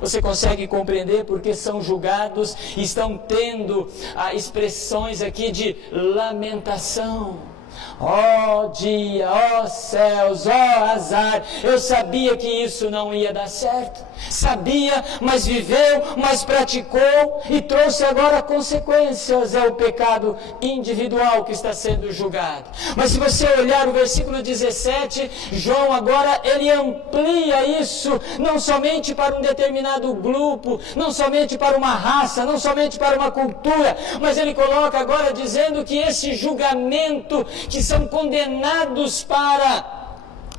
Você consegue compreender porque são julgados e estão tendo expressões aqui de lamentação? Ó dia, ó céus, ó azar, eu sabia que isso não ia dar certo. Sabia, mas viveu, mas praticou e trouxe agora consequências. É o pecado individual que está sendo julgado. Mas se você olhar o versículo 17, João agora ele amplia isso, não somente para um determinado grupo, não somente para uma raça, não somente para uma cultura, mas ele coloca agora dizendo que esse julgamento, que são condenados para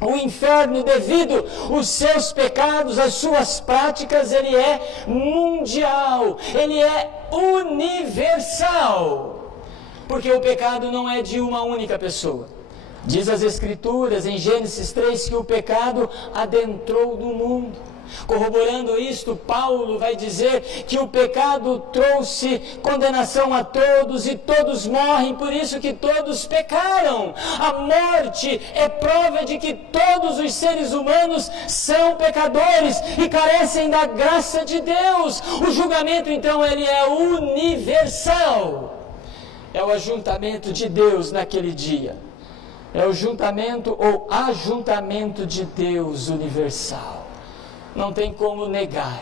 o inferno devido aos seus pecados, às suas práticas, ele é mundial, ele é universal, porque o pecado não é de uma única pessoa. Diz as Escrituras em Gênesis 3 que o pecado adentrou no mundo. Corroborando isto, Paulo vai dizer que o pecado trouxe condenação a todos e todos morrem, por isso que todos pecaram. A morte é prova de que todos os seres humanos são pecadores e carecem da graça de Deus. O julgamento, então, ele é universal. É o ajuntamento de Deus naquele dia. É o juntamento ou ajuntamento de Deus universal. Não tem como negar.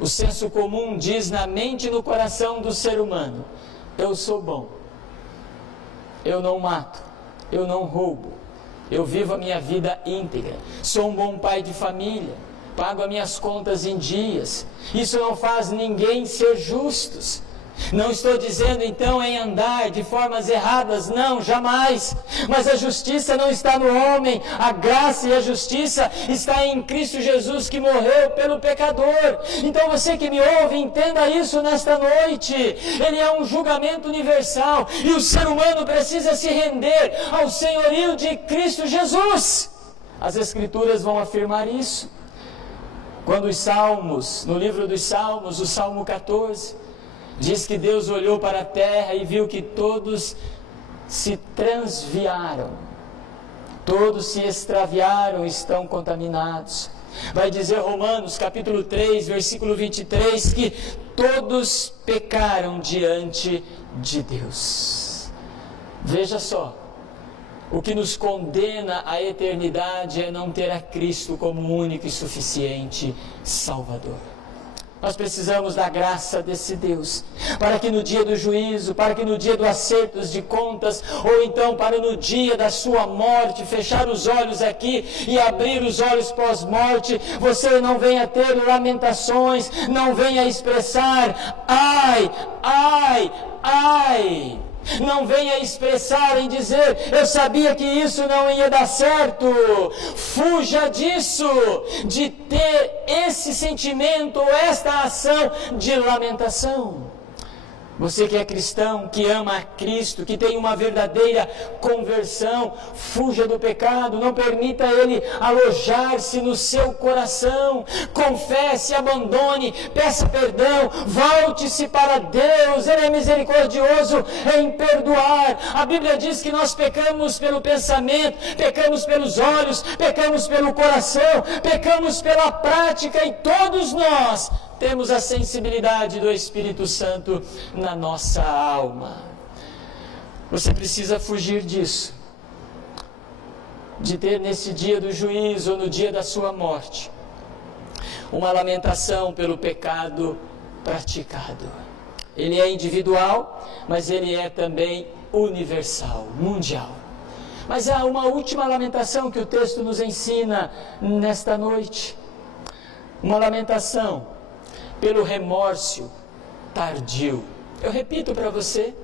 O senso comum diz na mente e no coração do ser humano: eu sou bom, eu não mato, eu não roubo, eu vivo a minha vida íntegra, sou um bom pai de família, pago as minhas contas em dias. Isso não faz ninguém ser justos. Não estou dizendo então em andar de formas erradas, não, jamais. Mas a justiça não está no homem, a graça e a justiça está em Cristo Jesus, que morreu pelo pecador. Então você que me ouve, entenda isso nesta noite. Ele é um julgamento universal e o ser humano precisa se render ao senhorio de Cristo Jesus. As Escrituras vão afirmar isso. Quando os Salmos, no livro dos Salmos, o Salmo 14... diz que Deus olhou para a terra e viu que todos se transviaram, todos se extraviaram, estão contaminados. Vai dizer Romanos capítulo 3, versículo 23, que todos pecaram diante de Deus. Veja só, o que nos condena à eternidade é não ter a Cristo como único e suficiente Salvador. Nós precisamos da graça desse Deus, para que no dia do juízo, para que no dia do acerto de contas, ou então para no dia da sua morte, fechar os olhos aqui e abrir os olhos pós-morte, você não venha ter lamentações, não venha expressar, ai, ai, ai. Não venha expressar em dizer, eu sabia que isso não ia dar certo. Fuja disso, de ter esse sentimento ou esta ação de lamentação. Você que é cristão, que ama a Cristo, que tem uma verdadeira conversão, fuja do pecado, não permita ele alojar-se no seu coração. Confesse, abandone, peça perdão, volte-se para Deus. Ele é misericordioso em perdoar. A Bíblia diz que nós pecamos pelo pensamento, pecamos pelos olhos, pecamos pelo coração, pecamos pela prática, e todos nós temos a sensibilidade do Espírito Santo na nossa alma. Você precisa fugir disso, de ter nesse dia do juízo ou no dia da sua morte, uma lamentação pelo pecado praticado. Ele é individual, mas ele é também universal, mundial. Mas há uma última lamentação que o texto nos ensina nesta noite. Uma lamentação pelo remorso tardio. Eu repito para você: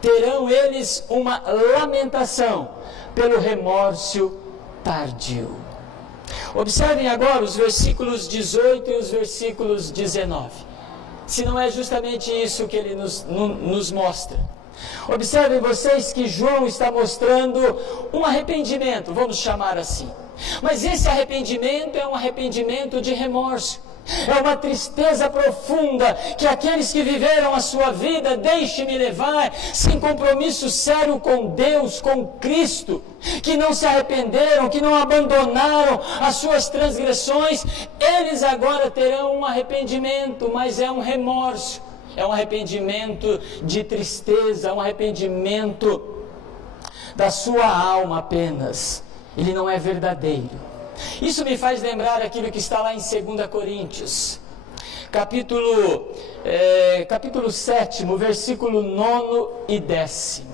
terão eles uma lamentação pelo remorso tardio. Observem agora os versículos 18 e os versículos 19. Se não é justamente isso que ele nos mostra. Observem vocês que João está mostrando um arrependimento, vamos chamar assim. Mas esse arrependimento é um arrependimento de remorso. É uma tristeza profunda que aqueles que viveram a sua vida, deixe-me levar, sem compromisso sério com Deus, com Cristo, que não se arrependeram, que não abandonaram as suas transgressões, eles agora terão um arrependimento, mas é um remorso, é um arrependimento de tristeza, um arrependimento da sua alma apenas. Ele não é verdadeiro. Isso me faz lembrar aquilo que está lá em 2 Coríntios, capítulo 7, versículo 9 e 10.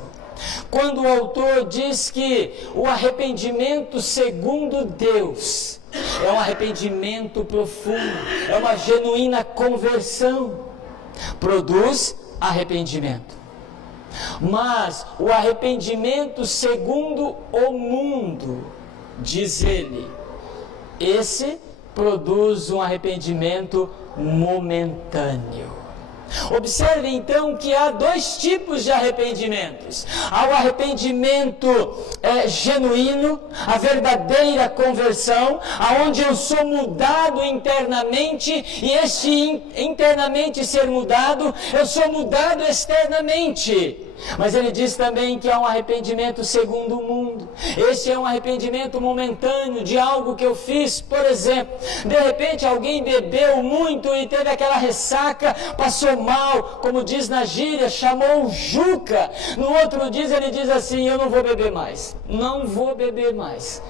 Quando o autor diz que o arrependimento segundo Deus é um arrependimento profundo, é uma genuína conversão, produz arrependimento. Mas o arrependimento segundo o mundo, diz ele, esse produz um arrependimento momentâneo. Observe então que há dois tipos de arrependimentos. Há o arrependimento genuíno, a verdadeira conversão, aonde eu sou mudado internamente, e este internamente ser mudado, eu sou mudado externamente. Mas ele diz também que há um arrependimento segundo o mundo. Esse é um arrependimento momentâneo de algo que eu fiz. Por exemplo, de repente alguém bebeu muito e teve aquela ressaca, passou mal, como diz na gíria, chamou Juca. No outro dia ele diz assim: eu não vou beber mais, não vou beber mais.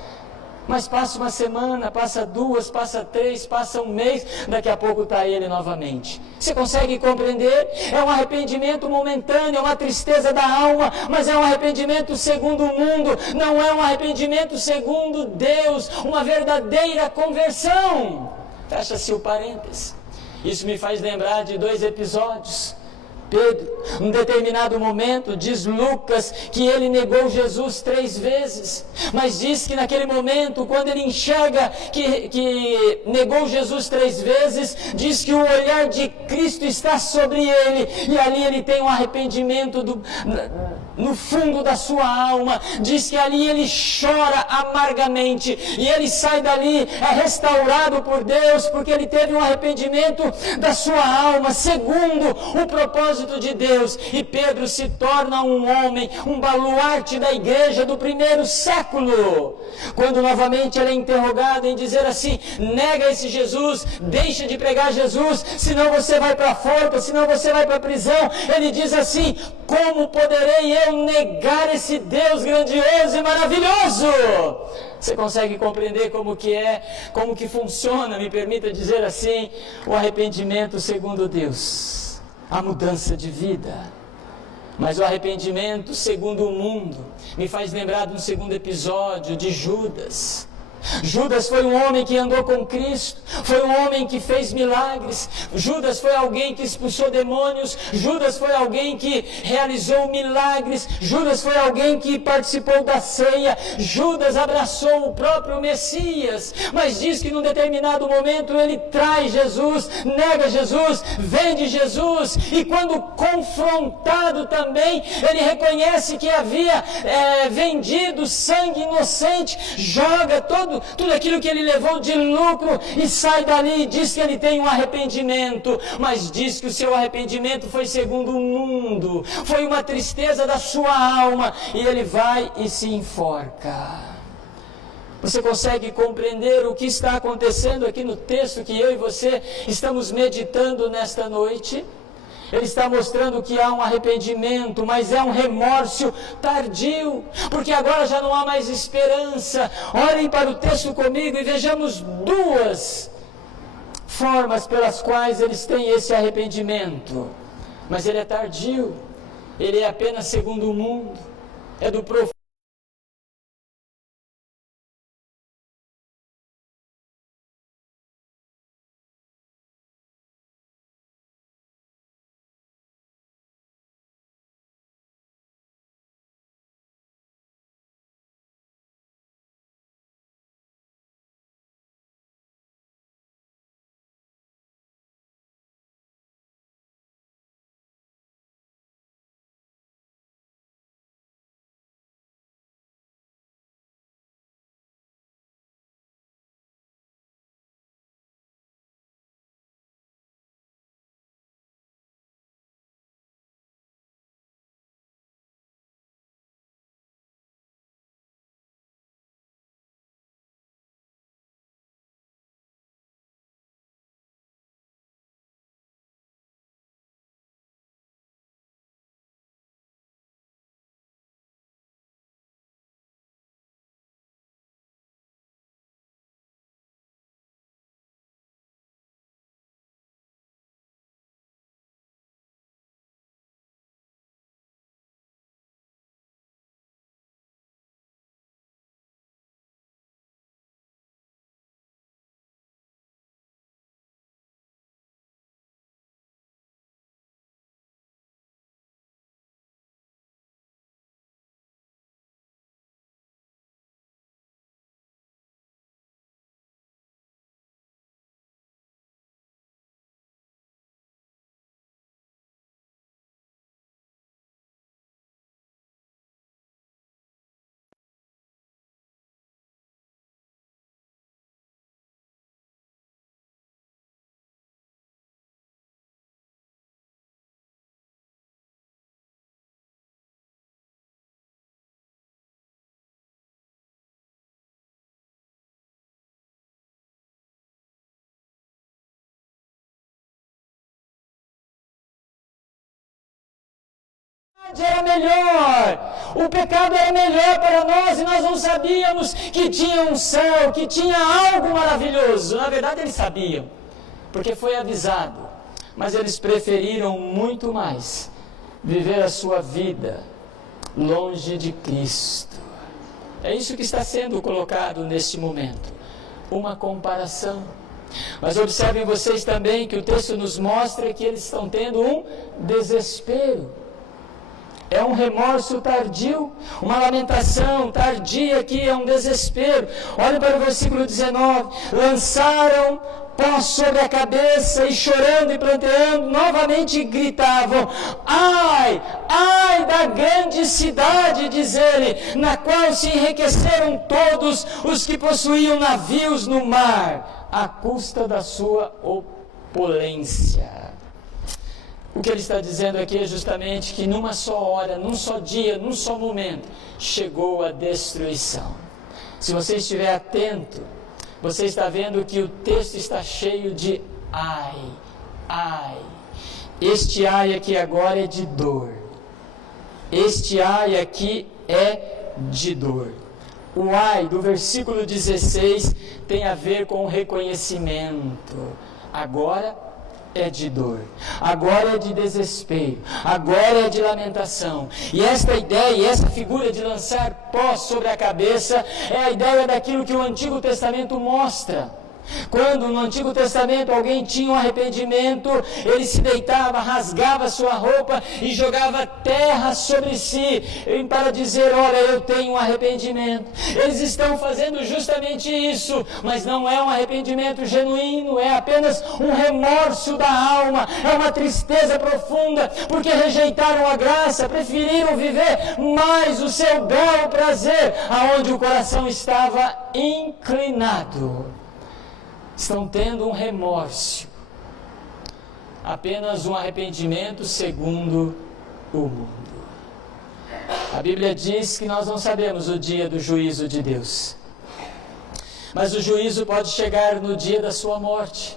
Mas passa uma semana, passa duas, passa três, passa um mês, daqui a pouco está ele novamente. Você consegue compreender? É um arrependimento momentâneo, é uma tristeza da alma, mas é um arrependimento segundo o mundo, não é um arrependimento segundo Deus, uma verdadeira conversão. Fecha-se o parênteses. Isso me faz lembrar de dois episódios. Pedro, num determinado momento, diz Lucas que ele negou Jesus 3 vezes, mas diz que naquele momento, quando ele enxerga que negou Jesus 3 vezes, diz que o olhar de Cristo está sobre ele, e ali ele tem um arrependimento no fundo da sua alma. Diz que ali ele chora amargamente, e ele sai dali, é restaurado por Deus, porque ele teve um arrependimento da sua alma, segundo o propósito de Deus. E Pedro se torna um homem, um baluarte da igreja do primeiro século. Quando novamente ele é interrogado em dizer assim: nega esse Jesus, deixa de pregar Jesus, senão você vai para a forca, senão você vai para a prisão. Ele diz assim: como poderei eu negar esse Deus grandioso e maravilhoso? Você consegue compreender como que funciona, me permita dizer assim, o arrependimento segundo Deus? A mudança de vida. Mas o arrependimento segundo o mundo me faz lembrar de um segundo episódio de Judas. Judas foi um homem que andou com Cristo, foi um homem que fez milagres. Judas foi alguém que expulsou demônios. Judas foi alguém que realizou milagres. Judas foi alguém que participou da ceia. Judas abraçou o próprio Messias, mas diz que num determinado momento ele trai Jesus, nega Jesus, vende Jesus, e quando confrontado também, ele reconhece que havia vendido sangue inocente, joga tudo aquilo que ele levou de lucro e sai dali. Diz que ele tem um arrependimento, mas diz que o seu arrependimento foi segundo o mundo, foi uma tristeza da sua alma, e ele vai e se enforca. Você consegue compreender o que está acontecendo aqui no texto que eu e você estamos meditando nesta noite? Ele está mostrando que há um arrependimento, mas é um remorso tardio, porque agora já não há mais esperança. Olhem para o texto comigo e vejamos duas formas pelas quais eles têm esse arrependimento. Mas ele é tardio, ele é apenas segundo o mundo, é do profundo. Era melhor, o pecado era melhor para nós e nós não sabíamos que tinha um céu, que tinha algo maravilhoso. Na verdade eles sabiam, porque foi avisado, mas eles preferiram muito mais viver a sua vida longe de Cristo. É isso que está sendo colocado neste momento, uma comparação. Mas observem vocês também que o texto nos mostra que eles estão tendo um desespero. É um remorso tardio, uma lamentação tardia que é um desespero. Olhem para o versículo 19. Lançaram pó sobre a cabeça e chorando e pranteando, novamente gritavam: ai, ai da grande cidade, diz ele, na qual se enriqueceram todos os que possuíam navios no mar, à custa da sua opulência. O que ele está dizendo aqui é justamente que numa só hora, num só dia, num só momento, chegou a destruição. Se você estiver atento, você está vendo que o texto está cheio de ai, ai. Este ai aqui agora é de dor. Este ai aqui é de dor. O ai do versículo 16 tem a ver com o reconhecimento. Agora é de dor, agora é de desespero, agora é de lamentação. E esta ideia, e essa figura de lançar pó sobre a cabeça é a ideia daquilo que o Antigo Testamento mostra. Quando no Antigo Testamento alguém tinha um arrependimento, ele se deitava, rasgava sua roupa e jogava terra sobre si, para dizer: olha, eu tenho um arrependimento. Eles estão fazendo justamente isso, mas não é um arrependimento genuíno, é apenas um remorso da alma, é uma tristeza profunda, porque rejeitaram a graça, preferiram viver mais o seu belo prazer, aonde o coração estava inclinado. Estão tendo um remorso, apenas um arrependimento segundo o mundo. A Bíblia diz que nós não sabemos o dia do juízo de Deus, mas o juízo pode chegar no dia da sua morte,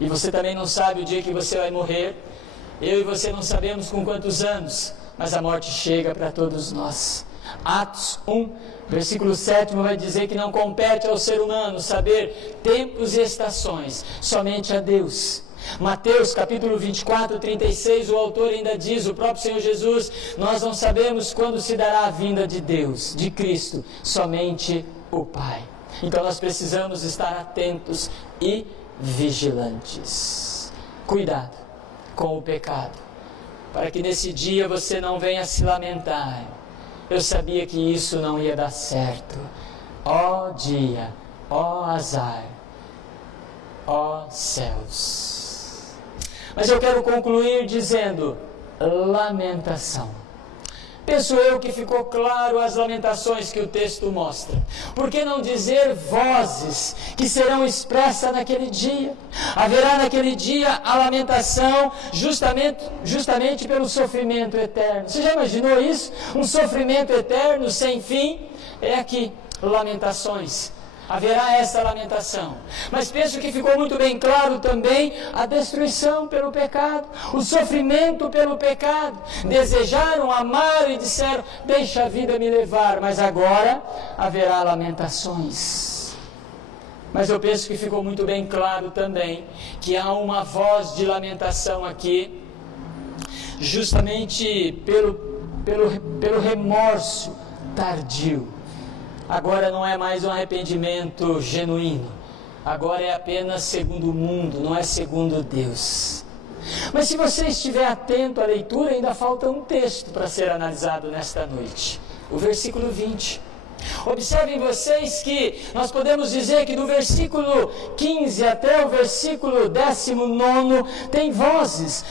e você também não sabe o dia que você vai morrer. Eu e você não sabemos com quantos anos, mas a morte chega para todos nós. Atos 1, versículo 7 vai dizer que não compete ao ser humano saber tempos e estações, somente a Deus. Mateus capítulo 24, 36, o autor ainda diz, o próprio Senhor Jesus: nós não sabemos quando se dará a vinda de Deus, de Cristo, somente o Pai. Então nós precisamos estar atentos e vigilantes. Cuidado com o pecado, para que nesse dia você não venha se lamentar: eu sabia que isso não ia dar certo. Ó dia, ó azar, ó céus. Mas eu quero concluir dizendo: lamentação. Penso eu que ficou claro as lamentações que o texto mostra. Por que não dizer vozes que serão expressas naquele dia? Haverá naquele dia a lamentação justamente pelo sofrimento eterno. Você já imaginou isso? Um sofrimento eterno sem fim? É aqui, lamentações. Haverá essa lamentação. Mas penso que ficou muito bem claro também a destruição pelo pecado, o sofrimento pelo pecado. Desejaram, amaram e disseram: deixa a vida me levar. Mas agora haverá lamentações. Mas eu penso que ficou muito bem claro também que há uma voz de lamentação aqui, justamente pelo remorso tardio. Agora não é mais um arrependimento genuíno. Agora é apenas segundo o mundo, não é segundo Deus. Mas se você estiver atento à leitura, ainda falta um texto para ser analisado nesta noite. O versículo 20. Observem vocês que nós podemos dizer que do versículo 15 até o versículo 19 tem vozes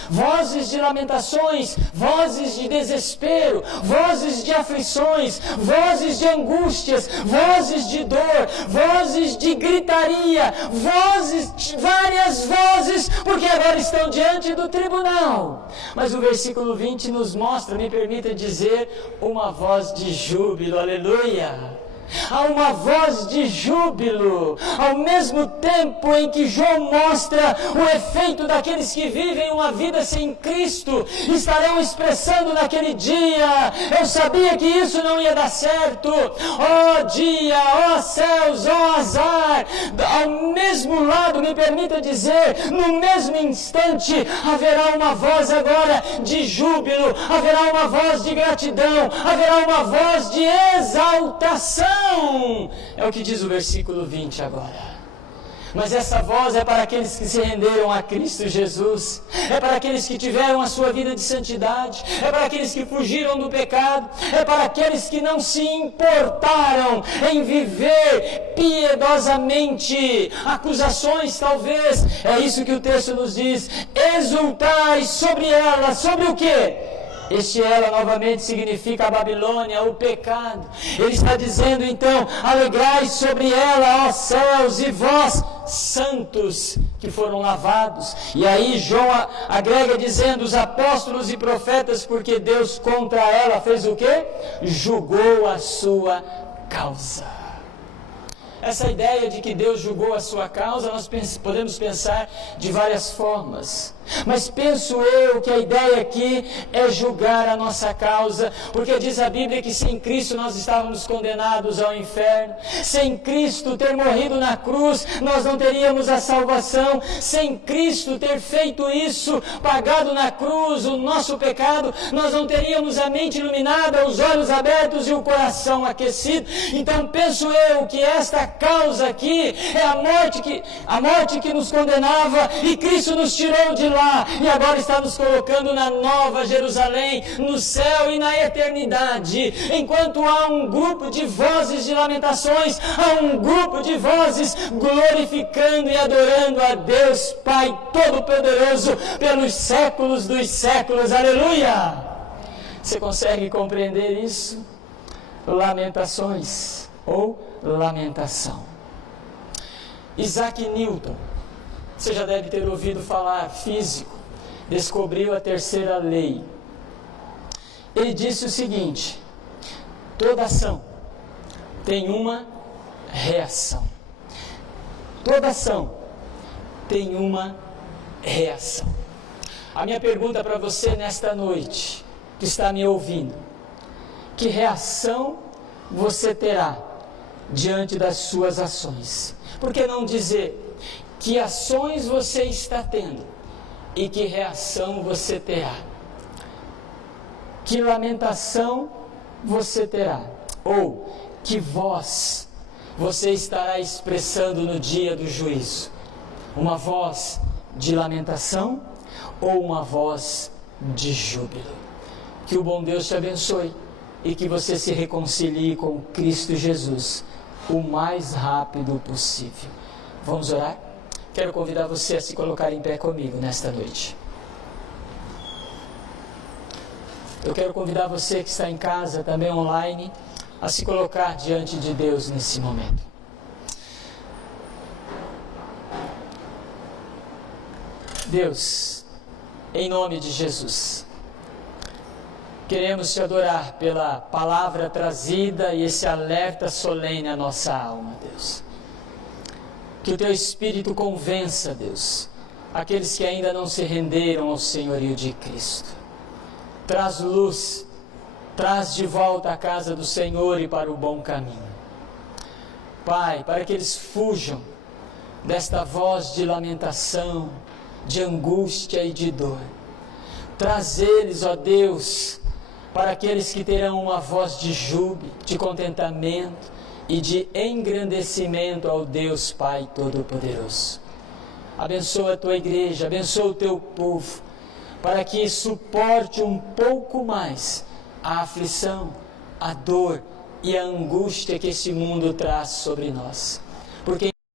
de lamentações, vozes de desespero, vozes de aflições, vozes de angústias, vozes de dor, vozes de gritaria, várias vozes, porque agora estão diante do tribunal. Mas o versículo 20 nos mostra, me permita dizer, uma voz de júbilo, aleluia. Há uma voz de júbilo, ao mesmo tempo em que João mostra o efeito daqueles que vivem uma vida sem Cristo, estarão expressando naquele dia: eu sabia que isso não ia dar certo, ó dia, ó céus, ó azar. Ao mesmo lado, me permita dizer, no mesmo instante, haverá uma voz agora de júbilo, haverá uma voz de gratidão, haverá uma voz de exaltação. É o que diz o versículo 20 agora. Mas essa voz é para aqueles que se renderam a Cristo Jesus, é para aqueles que tiveram a sua vida de santidade, é para aqueles que fugiram do pecado, é para aqueles que não se importaram em viver piedosamente. Acusações, talvez, é isso que o texto nos diz: exultai sobre ela. Sobre o quê? Este ela novamente significa a Babilônia, o pecado. Ele está dizendo então: alegrai sobre ela, ó céus, e vós, santos, que foram lavados. E aí João agrega dizendo: os apóstolos e profetas, porque Deus contra ela fez o quê? Julgou a sua causa. Essa ideia de que Deus julgou a sua causa, nós podemos pensar de várias formas. Mas penso eu que a ideia aqui é julgar a nossa causa, porque diz a Bíblia que sem Cristo nós estávamos condenados ao inferno. Sem Cristo ter morrido na cruz, nós não teríamos a salvação. Sem Cristo ter feito isso, pagado na cruz o nosso pecado, nós não teríamos a mente iluminada, os olhos abertos e o coração aquecido. Então penso eu que esta causa aqui é a morte que nos condenava, e Cristo nos tirou de lá, e agora está nos colocando na Nova Jerusalém, no céu e na eternidade. Enquanto há um grupo de vozes de lamentações, há um grupo de vozes glorificando e adorando a Deus Pai Todo-Poderoso pelos séculos dos séculos. Aleluia! Você consegue compreender isso? Lamentações ou lamentação. Isaac Newton, você já deve ter ouvido falar, físico, descobriu a terceira lei. Ele disse o seguinte: toda ação tem uma reação. Toda ação tem uma reação. A minha pergunta para você nesta noite, que está me ouvindo: que reação você terá diante das suas ações? Por que não dizer que ações você está tendo e que reação você terá? Que lamentação você terá? Ou que voz você estará expressando no dia do juízo? Uma voz de lamentação ou uma voz de júbilo? Que o bom Deus te abençoe e que você se reconcilie com Cristo Jesus o mais rápido possível. Vamos orar? Quero convidar você a se colocar em pé comigo nesta noite. Eu quero convidar você que está em casa, também online, a se colocar diante de Deus nesse momento. Deus, em nome de Jesus, queremos te adorar pela palavra trazida e esse alerta solene à nossa alma, Deus. Que o teu Espírito convença, Deus, aqueles que ainda não se renderam ao senhorio de Cristo. Traz luz, traz de volta a casa do Senhor e para o bom caminho. Pai, para que eles fujam desta voz de lamentação, de angústia e de dor. Traz eles, ó Deus, para aqueles que terão uma voz de júbilo, de contentamento e de engrandecimento ao Deus Pai Todo-Poderoso. Abençoa a tua igreja, abençoa o teu povo, para que suporte um pouco mais a aflição, a dor e a angústia que esse mundo traz sobre nós. Porque